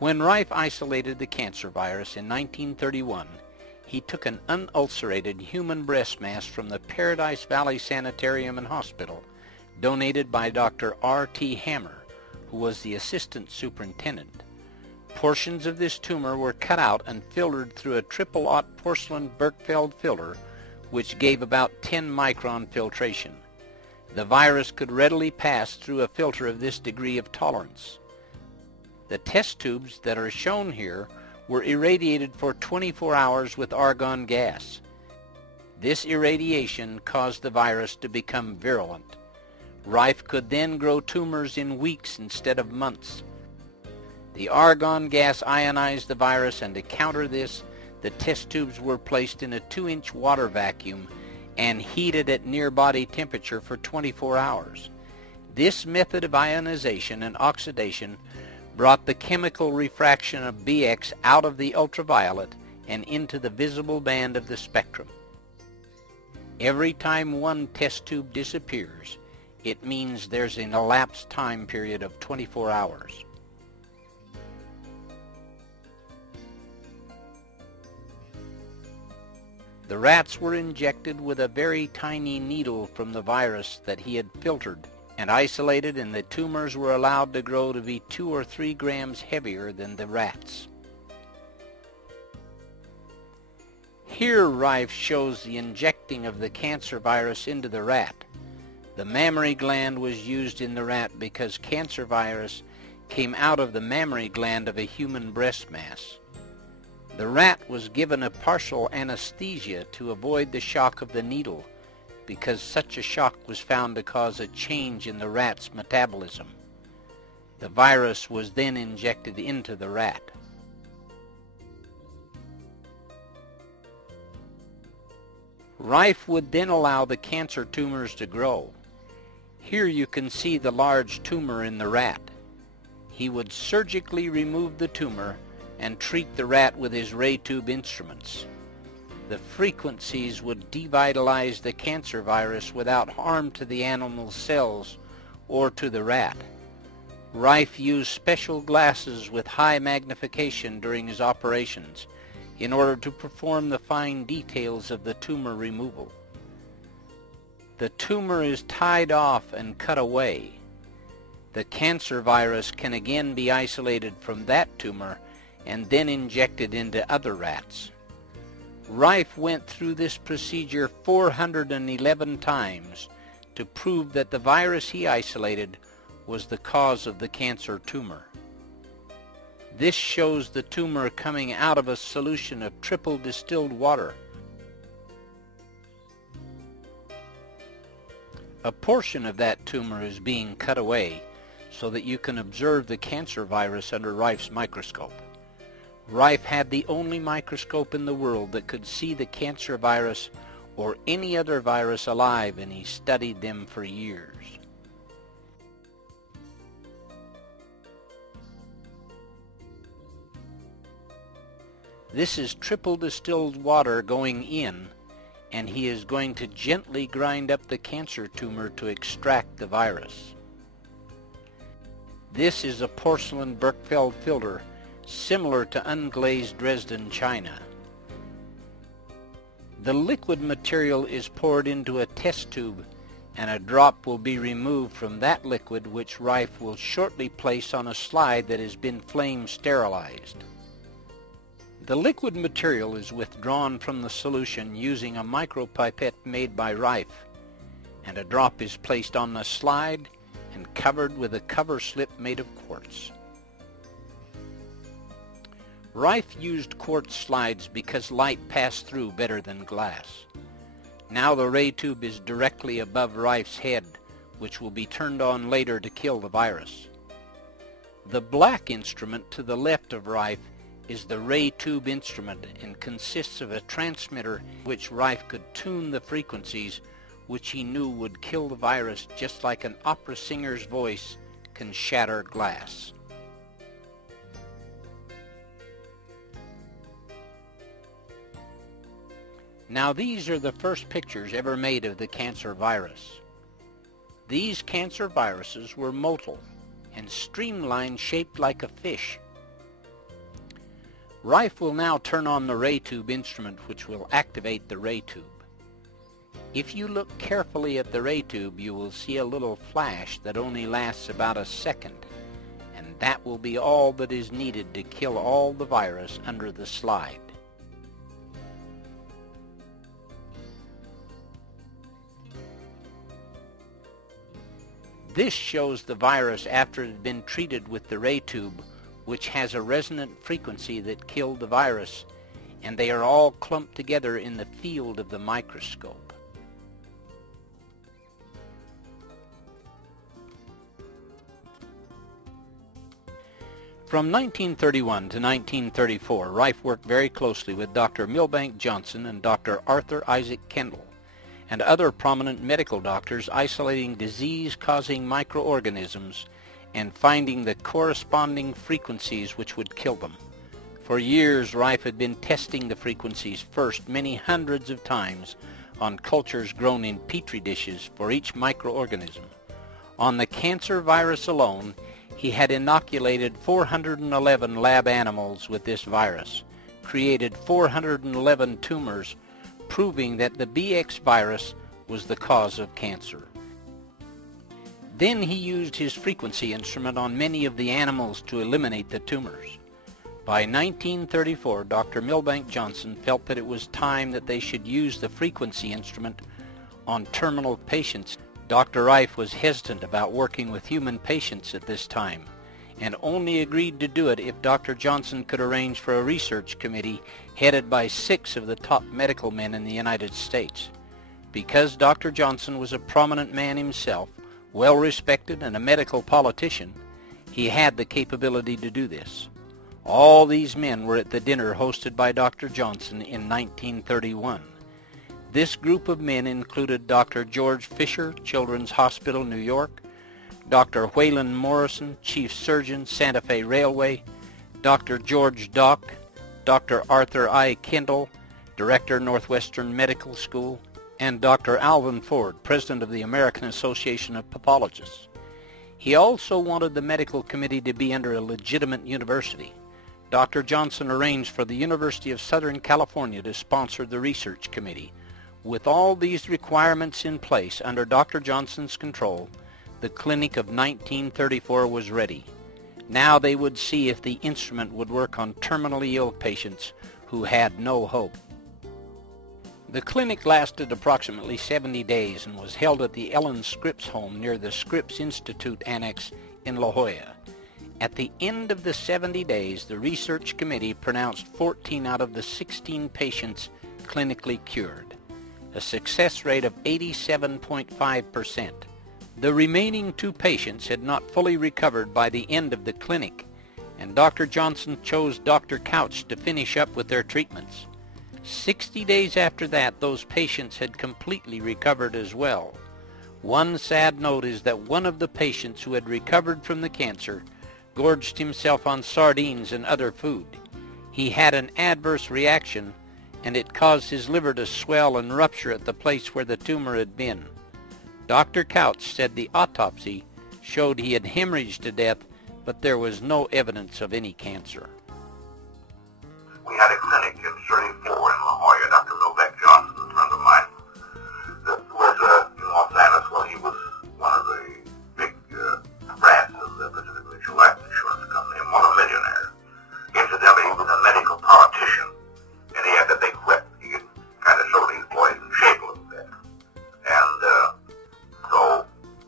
When Raiff isolated the cancer virus in 1931, he took an unulcerated human breast mass from the Paradise Valley Sanitarium and Hospital, donated by Dr. R.T. Hammer, who was the assistant superintendent. Portions of this tumor were cut out and filtered through a triple-aught porcelain Berkefeld filter, which gave about 10 micron filtration. The virus could readily pass through a filter of this degree of tolerance. The test tubes that are shown here were irradiated for 24 hours with argon gas. This irradiation caused the virus to become virulent. Raiff could then grow tumors in weeks instead of months. The argon gas ionized the virus, and to counter this, the test tubes were placed in a 2-inch water vacuum and heated at near body temperature for 24 hours. This method of ionization and oxidation brought the chemical refraction of BX out of the ultraviolet and into the visible band of the spectrum. Every time one test tube disappears, it means there's an elapsed time period of 24 hours. The rats were injected with a very tiny needle from the virus that he had filtered and isolated, and the tumors were allowed to grow to be 2 or 3 grams heavier than the rats. Here Raiff shows the injecting of the cancer virus into the rat. The mammary gland was used in the rat because cancer virus came out of the mammary gland of a human breast mass. The rat was given a partial anesthesia to avoid the shock of the needle, because such a shock was found to cause a change in the rat's metabolism. The virus was then injected into the rat. Raiff would then allow the cancer tumors to grow. Here you can see the large tumor in the rat. He would surgically remove the tumor and treat the rat with his ray tube instruments. The frequencies would devitalize the cancer virus without harm to the animal's cells or to the rat. Raiff used special glasses with high magnification during his operations in order to perform the fine details of the tumor removal. The tumor is tied off and cut away. the cancer virus can again be isolated from that tumor and then injected into other rats. Raiff went through this procedure 411 times to prove that the virus he isolated was the cause of the cancer tumor. This shows the tumor coming out of a solution of triple distilled water. A portion of that tumor is being cut away so that you can observe the cancer virus under Raiff's microscope. Raiff had the only microscope in the world that could see the cancer virus or any other virus alive, and he studied them for years. This is triple distilled water going in, and he is going to gently grind up the cancer tumor to extract the virus. This is a porcelain Berkefeld filter similar to unglazed Dresden china. The liquid material is poured into a test tube, and a drop will be removed from that liquid, which Raiff will shortly place on a slide that has been flame sterilized. The liquid material is withdrawn from the solution using a micropipette made by Raiff, and a drop is placed on the slide and covered with a cover slip made of quartz. Raiff used quartz slides because light passed through better than glass. Now the ray tube is directly above Raiff's head, which will be turned on later to kill the virus. The black instrument to the left of Raiff is the ray tube instrument and consists of a transmitter which Raiff could tune the frequencies which he knew would kill the virus, just like an opera singer's voice can shatter glass. Now these are the first pictures ever made of the cancer virus. These cancer viruses were motile and streamlined, shaped like a fish. Raiff will now turn on the ray tube instrument, which will activate the ray tube. If you look carefully at the ray tube, you will see a little flash that only lasts about a second, and that will be all that is needed to kill all the virus under the slide. This shows the virus after it had been treated with the ray tube, which has a resonant frequency that killed the virus, and they are all clumped together in the field of the microscope. From 1931 to 1934, Raiff worked very closely with Dr. Milbank Johnson and Dr. Arthur Isaac Kendall and other prominent medical doctors, isolating disease-causing microorganisms and finding the corresponding frequencies which would kill them. For years, Raiff had been testing the frequencies first many hundreds of times on cultures grown in petri dishes for each microorganism. On the cancer virus alone, he had inoculated 411 lab animals with this virus, created 411 tumors, proving that the BX virus was the cause of cancer. Then he used his frequency instrument on many of the animals to eliminate the tumors. By 1934, Dr. Milbank Johnson felt that it was time that they should use the frequency instrument on terminal patients. Dr. Raiff was hesitant about working with human patients at this time, and only agreed to do it if Dr. Johnson could arrange for a research committee headed by 6 of the top medical men in the United States. Because Dr. Johnson was a prominent man himself, well respected and a medical politician, he had the capability to do this. All these men were at the dinner hosted by Dr. Johnson in 1931. This group of men included Dr. George Fisher, Children's Hospital, New York, Dr. Wayland Morrison, Chief Surgeon, Santa Fe Railway, Dr. George Dock, Dr. Arthur I. Kendall, Director, Northwestern Medical School, and Dr. Alvin Ford, President of the American Association of Pathologists. He also wanted the medical committee to be under a legitimate university. Dr. Johnson arranged for the University of Southern California to sponsor the research committee. With all these requirements in place under Dr. Johnson's control, the clinic of 1934 was ready. Now they would see if the instrument would work on terminally ill patients who had no hope. The clinic lasted approximately 70 days and was held at the Ellen Scripps home near the Scripps Institute Annex in La Jolla. At the end of the 70 days, the research committee pronounced 14 out of the 16 patients clinically cured, a success rate of 87.5%. The remaining 2 patients had not fully recovered by the end of the clinic, and Dr. Johnson chose Dr. Couch to finish up with their treatments. 60 days after that, those patients had completely recovered as well. One sad note is that one of the patients who had recovered from the cancer gorged himself on sardines and other food. He had an adverse reaction, and it caused his liver to swell and rupture at the place where the tumor had been. Dr. Couch said the autopsy showed he had hemorrhaged to death, but there was no evidence of any cancer. We had a clinic in 34 in La Jolla. Dr. Novak Johnson, a friend of mine, that was in Los Angeles. Well, he was one of the big brands of the Pacific Mutual Life Insurance Company, and one a millionaire. Incidentally, he was a medical politician, and he had a big whip. He could kind of show these boys in shape a little bit. And so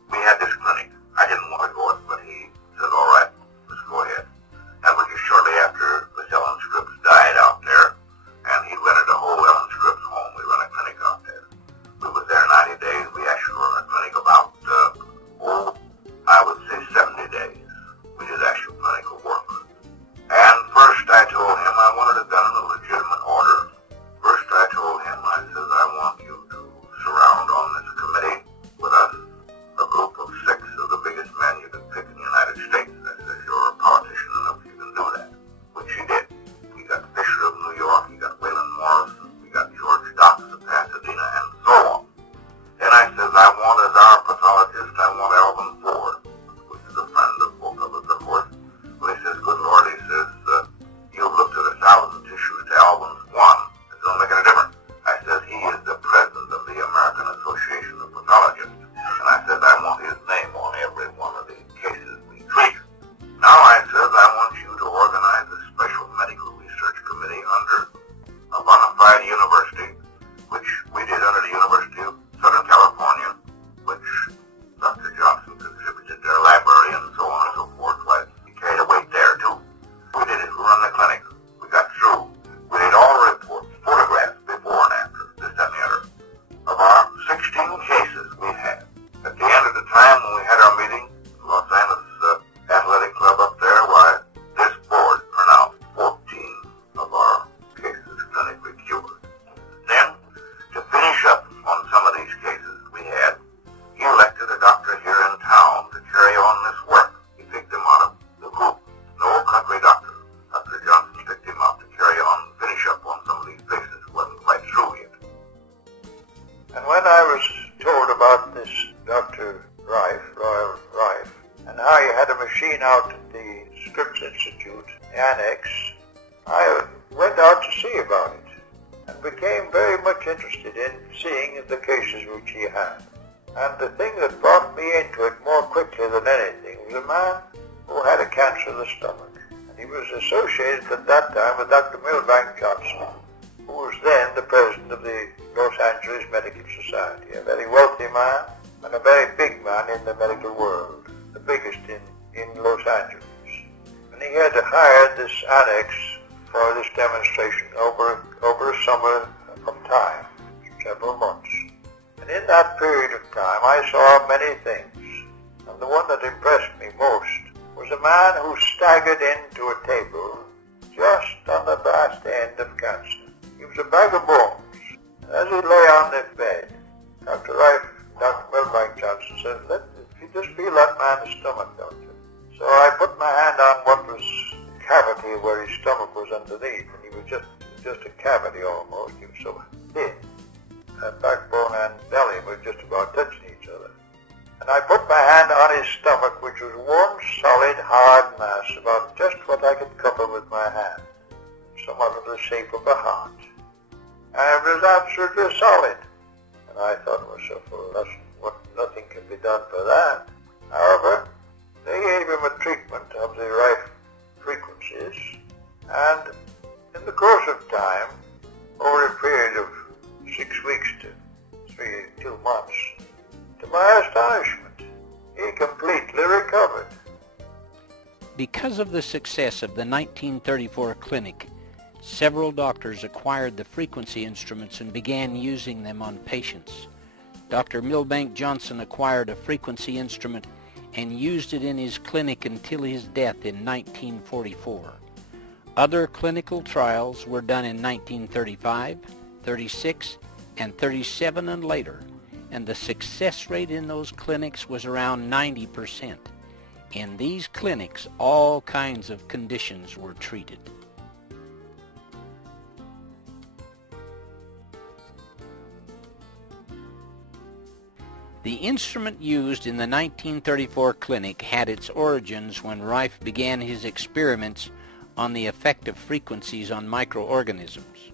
we had this clinic. I didn't want to go it, but he said, all right, let's go ahead. That was just shortly after Miss Ellen Scripps died out there, and he rented a whole Ellen Scripps home. We run a clinic out there. We was there 90 days. We actually run a clinic about, I would say 70 days. We did actual clinical work. And first I told him I wanted it done in a legitimate order. First I told him, I said, I want you to surround on this committee with us a group of 6 of the biggest men you could pick in the United States. I said, you're a politician enough, you can do that. Which he did. We got Fisher of New York, we got Waylon Morrison, we got George Docks of Pasadena, and so on. Then I says, I want as our pathologist, I want Alvin Ford, which is a friend of both of us, of course. But he says, good Lord, he says, you've looked at 1,000 tissues to Alvin's 1. It don't make any difference. I says, he is the president of the American Association of Pathologists. And I said, I want his name on every one of the cases we treat. Now I says, I want you to organize a special medical research committee under a bona fide university, which we did under the University of Southern California, which Dr. Johnson contributed their library and so on and so forth. Why, he carried a weight there too. We did it. We run the clinic. We got through. We did all the reports, photographs before and after, this, that, and the other, of our 16 cases we had. At the end of the time when we had our meeting, Los Angeles Athletic Club up there, why, this board pronounced 14 of our cases clinically cured. Then, to finish up on some of these cases we had, he elected a doctor here in town to carry on this work. He picked him out of the group. No country doctor. Dr. Johnson picked him out to carry on and finish up on some of these cases who wasn't quite through yet. And when I was told about this Dr. Raiff, Royal Raiff, and how he had a machine out at the Scripps Institute Annex, I went out to see about it and became very much interested in seeing the cases which he had. And the thing that brought me into it more quickly than anything was a man who had a cancer of the stomach. And he was associated at that time with Dr. Milbank Johnson, who was then the president of the Los Angeles Medical Society, a very wealthy man and a very big man in the medical world, the biggest in Los Angeles. And he had hired this annex for this demonstration over a summer of time, several months. And in that period of time I saw many things, and the one that impressed me most was a man who staggered into a table just on the last end of cancer. He was a bag of bones. And as he lay on the bed, Dr. Raiff, Dr. Milbank Johnson said, if you just feel that man's stomach, don't you? So I put my hand on what was the cavity where his stomach was underneath, and he was just a cavity almost. He was so thin. And backbone and belly were just about touching each other. And I put my hand on his stomach, which was one solid, hard mass, about just what I could cover with my hand, somewhat of the shape of a heart. And it was absolutely solid. And I thought to myself, well, nothing can be done for that. However, they gave him a treatment of the Raiff frequencies, and in the course of time, over a period of 6 weeks to 2 months, to my astonishment, he completely recovered. Because of the success of the 1934 clinic, several doctors acquired the frequency instruments and began using them on patients. Dr. Milbank Johnson acquired a frequency instrument and used it in his clinic until his death in 1944. Other clinical trials were done in 1935, 36, and 37 and later, and the success rate in those clinics was around 90%. In these clinics, all kinds of conditions were treated. The instrument used in the 1934 clinic had its origins when Raiff began his experiments on the effect of frequencies on microorganisms.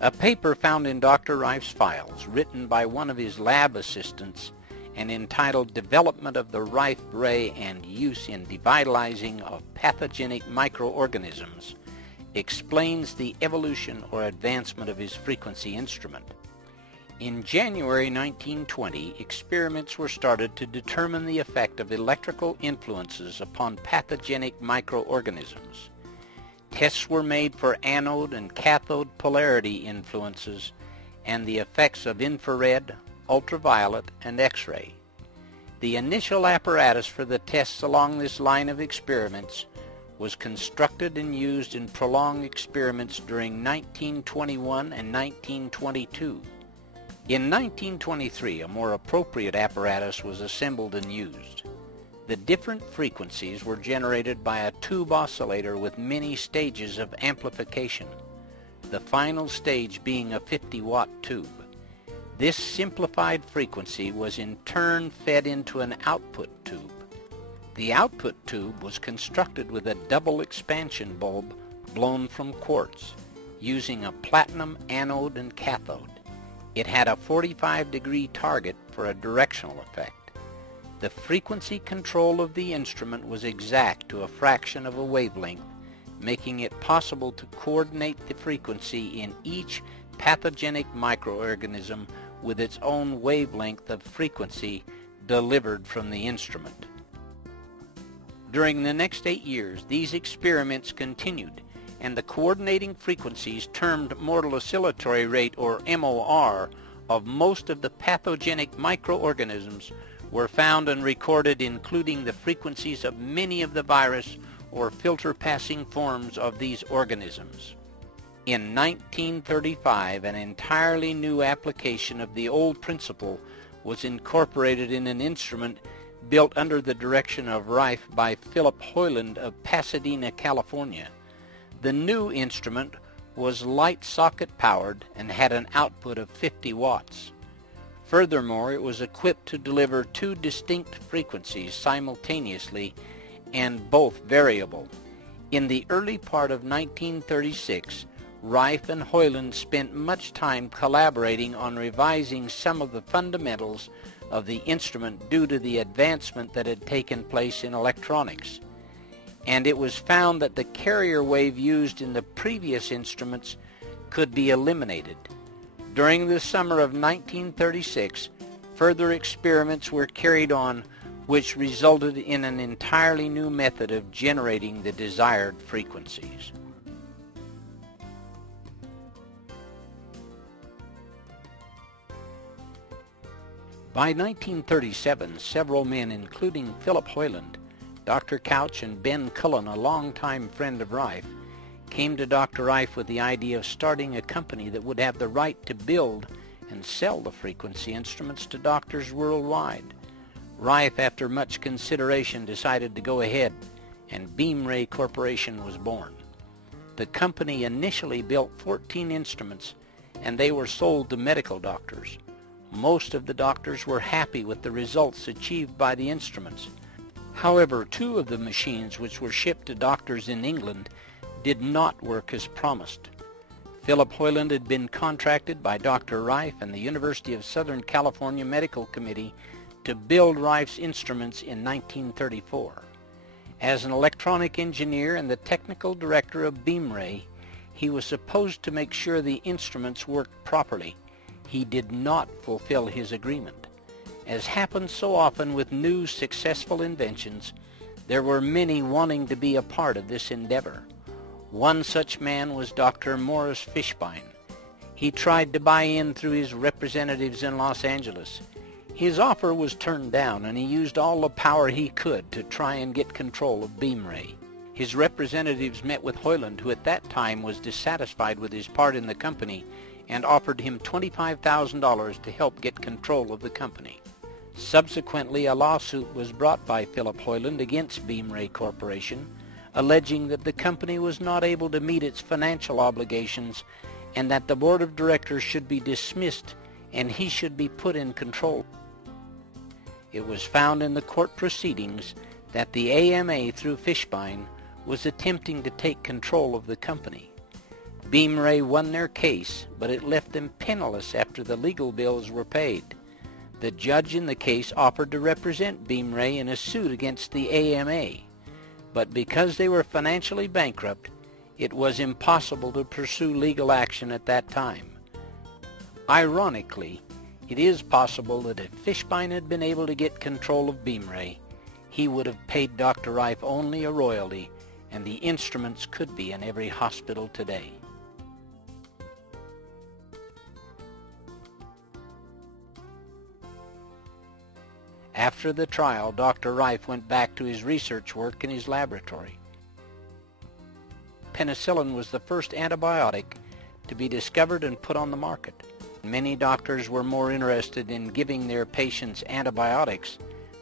A paper found in Dr. Raif's files, written by one of his lab assistants and entitled Development of the Raiff Ray and Use in Devitalizing of Pathogenic Microorganisms, explains the evolution or advancement of his frequency instrument. In January 1920, experiments were started to determine the effect of electrical influences upon pathogenic microorganisms. Tests were made for anode and cathode polarity influences and the effects of infrared, ultraviolet, and X-ray. The initial apparatus for the tests along this line of experiments was constructed and used in prolonged experiments during 1921 and 1922. In 1923, a more appropriate apparatus was assembled and used. The different frequencies were generated by a tube oscillator with many stages of amplification, the final stage being a 50-watt tube. This simplified frequency was in turn fed into an output tube. The output tube was constructed with a double expansion bulb blown from quartz, using a platinum anode and cathode. It had a 45-degree target for a directional effect. The frequency control of the instrument was exact to a fraction of a wavelength, making it possible to coordinate the frequency in each pathogenic microorganism with its own wavelength of frequency delivered from the instrument. During the next 8 years, these experiments continued, and the coordinating frequencies termed mortal oscillatory rate, or MOR, of most of the pathogenic microorganisms were found and recorded, including the frequencies of many of the virus or filter-passing forms of these organisms. In 1935, an entirely new application of the old principle was incorporated in an instrument built under the direction of Raiff by Philip Hoyland of Pasadena, California. The new instrument was light socket powered and had an output of 50 watts. Furthermore, it was equipped to deliver 2 distinct frequencies simultaneously and both variable. In the early part of 1936, Raiff and Hoyland spent much time collaborating on revising some of the fundamentals of the instrument due to the advancement that had taken place in electronics. And it was found that the carrier wave used in the previous instruments could be eliminated. During the summer of 1936, further experiments were carried on which resulted in an entirely new method of generating the desired frequencies. By 1937, several men, including Philip Hoyland, Dr. Couch, and Ben Cullen, a longtime friend of Raiff, came to Dr. Raiff with the idea of starting a company that would have the right to build and sell the frequency instruments to doctors worldwide. Raiff, after much consideration, decided to go ahead, and Beam Ray Corporation was born. The company initially built 14 instruments, and they were sold to medical doctors. Most of the doctors were happy with the results achieved by the instruments. However, 2 of the machines which were shipped to doctors in England did not work as promised. Philip Hoyland had been contracted by Dr. Raiff and the University of Southern California Medical Committee to build Rife's instruments in 1934. As an electronic engineer and the technical director of Beamray, he was supposed to make sure the instruments worked properly. He did not fulfill his agreement. As happens so often with new successful inventions, there were many wanting to be a part of this endeavor. One such man was Dr. Morris Fishbein. He tried to buy in through his representatives in Los Angeles. His offer was turned down, and he used all the power he could to try and get control of Beamray. His representatives met with Hoyland, who at that time was dissatisfied with his part in the company, and offered him $25,000 to help get control of the company. Subsequently, a lawsuit was brought by Philip Hoyland against Beamray Corporation, alleging that the company was not able to meet its financial obligations and that the board of directors should be dismissed and he should be put in control. It was found in the court proceedings that the AMA, through Fishbein, was attempting to take control of the company. Beamray won their case, but it left them penniless after the legal bills were paid. The judge in the case offered to represent Beamray in a suit against the AMA, but because they were financially bankrupt, it was impossible to pursue legal action at that time. Ironically, it is possible that if Fishbein had been able to get control of Beamray, he would have paid Dr. Raiff only a royalty, and the instruments could be in every hospital today. After the trial, Dr. Raiff went back to his research work in his laboratory. Penicillin was the first antibiotic to be discovered and put on the market. Many doctors were more interested in giving their patients antibiotics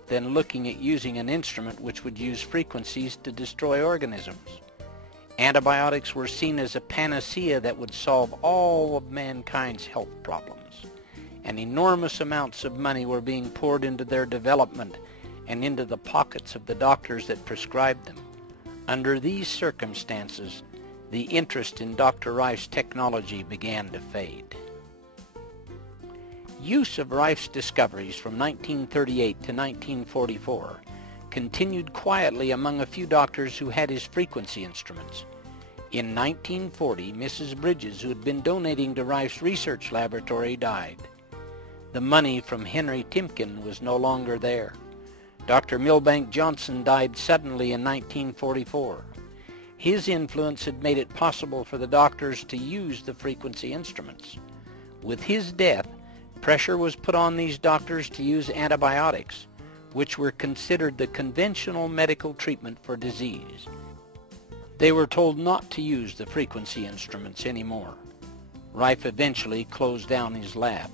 than looking at using an instrument which would use frequencies to destroy organisms. Antibiotics were seen as a panacea that would solve all of mankind's health problems, and enormous amounts of money were being poured into their development and into the pockets of the doctors that prescribed them. Under these circumstances, the interest in Dr. Raif's technology began to fade. Use of Raif's discoveries from 1938 to 1944 continued quietly among a few doctors who had his frequency instruments. In 1940, Mrs. Bridges, who had been donating to Raif's research laboratory, died. The money from Henry Timken was no longer there. Dr. Milbank Johnson died suddenly in 1944. His influence had made it possible for the doctors to use the frequency instruments. With his death, pressure was put on these doctors to use antibiotics, which were considered the conventional medical treatment for disease. They were told not to use the frequency instruments anymore. Raiff eventually closed down his lab.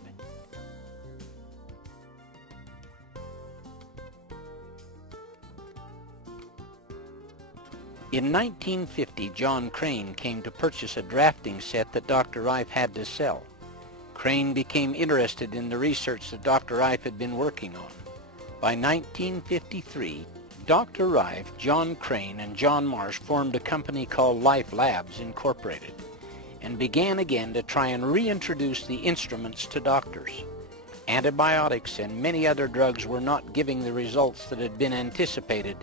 In 1950, John Crane came to purchase a drafting set that Dr. Raiff had to sell. Crane became interested in the research that Dr. Raiff had been working on. By 1953, Dr. Raiff, John Crane, and John Marsh formed a company called Life Labs Incorporated and began again to try and reintroduce the instruments to doctors. Antibiotics and many other drugs were not giving the results that had been anticipated,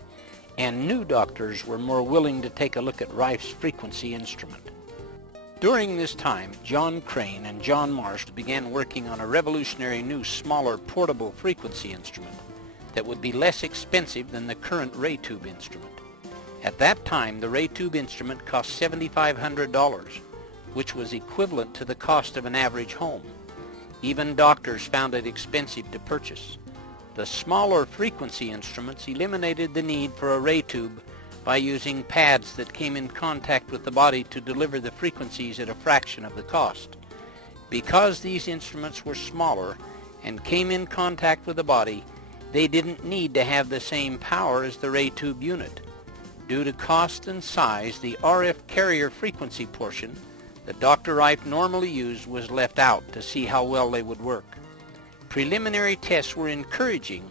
and new doctors were more willing to take a look at Raif's frequency instrument. During this time, John Crane and John Marsh began working on a revolutionary new, smaller, portable frequency instrument that would be less expensive than the current ray tube instrument. At that time, the ray tube instrument cost $7,500, which was equivalent to the cost of an average home. Even doctors found it expensive to purchase. The smaller frequency instruments eliminated the need for a ray tube by using pads that came in contact with the body to deliver the frequencies at a fraction of the cost. Because these instruments were smaller and came in contact with the body, they didn't need to have the same power as the ray tube unit. Due to cost and size, the RF carrier frequency portion that Dr. Raiff normally used was left out to see how well they would work. Preliminary tests were encouraging,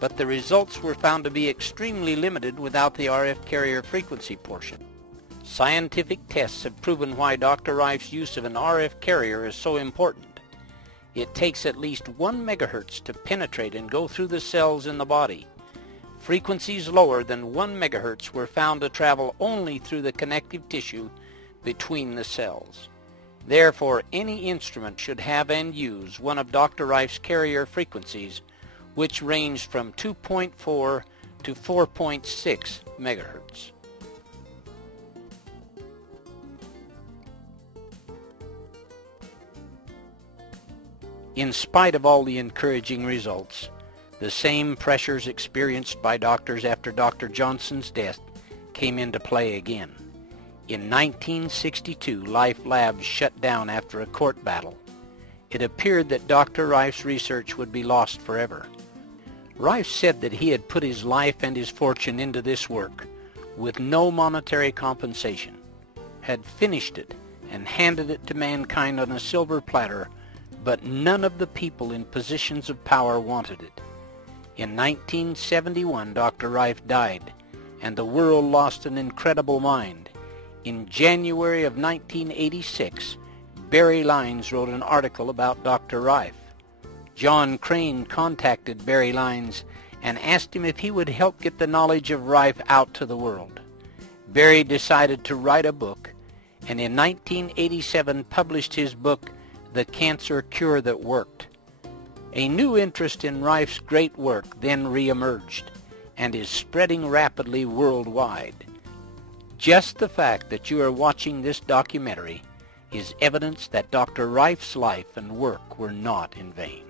but the results were found to be extremely limited without the RF carrier frequency portion. Scientific tests have proven why Dr. Raif's use of an RF carrier is so important. It takes at least 1 megahertz to penetrate and go through the cells in the body. Frequencies lower than 1 megahertz were found to travel only through the connective tissue between the cells. Therefore, any instrument should have and use one of Dr. Rife's carrier frequencies, which ranged from 2.4 to 4.6 megahertz. In spite of all the encouraging results, the same pressures experienced by doctors after Dr. Johnson's death came into play again. In 1962, Life Labs shut down after a court battle. It appeared that Dr. Rife's research would be lost forever. Rife said that he had put his life and his fortune into this work with no monetary compensation, had finished it and handed it to mankind on a silver platter, but none of the people in positions of power wanted it. In 1971, Dr. Rife died, and the world lost an incredible mind. In January of 1986, Barry Lines wrote an article about Dr. Rife. John Crane contacted Barry Lines and asked him if he would help get the knowledge of Rife out to the world. Barry decided to write a book, and in 1987 published his book, The Cancer Cure That Worked. A new interest in Rife's great work then re-emerged and is spreading rapidly worldwide. Just the fact that you are watching this documentary is evidence that Dr. Rife's life and work were not in vain.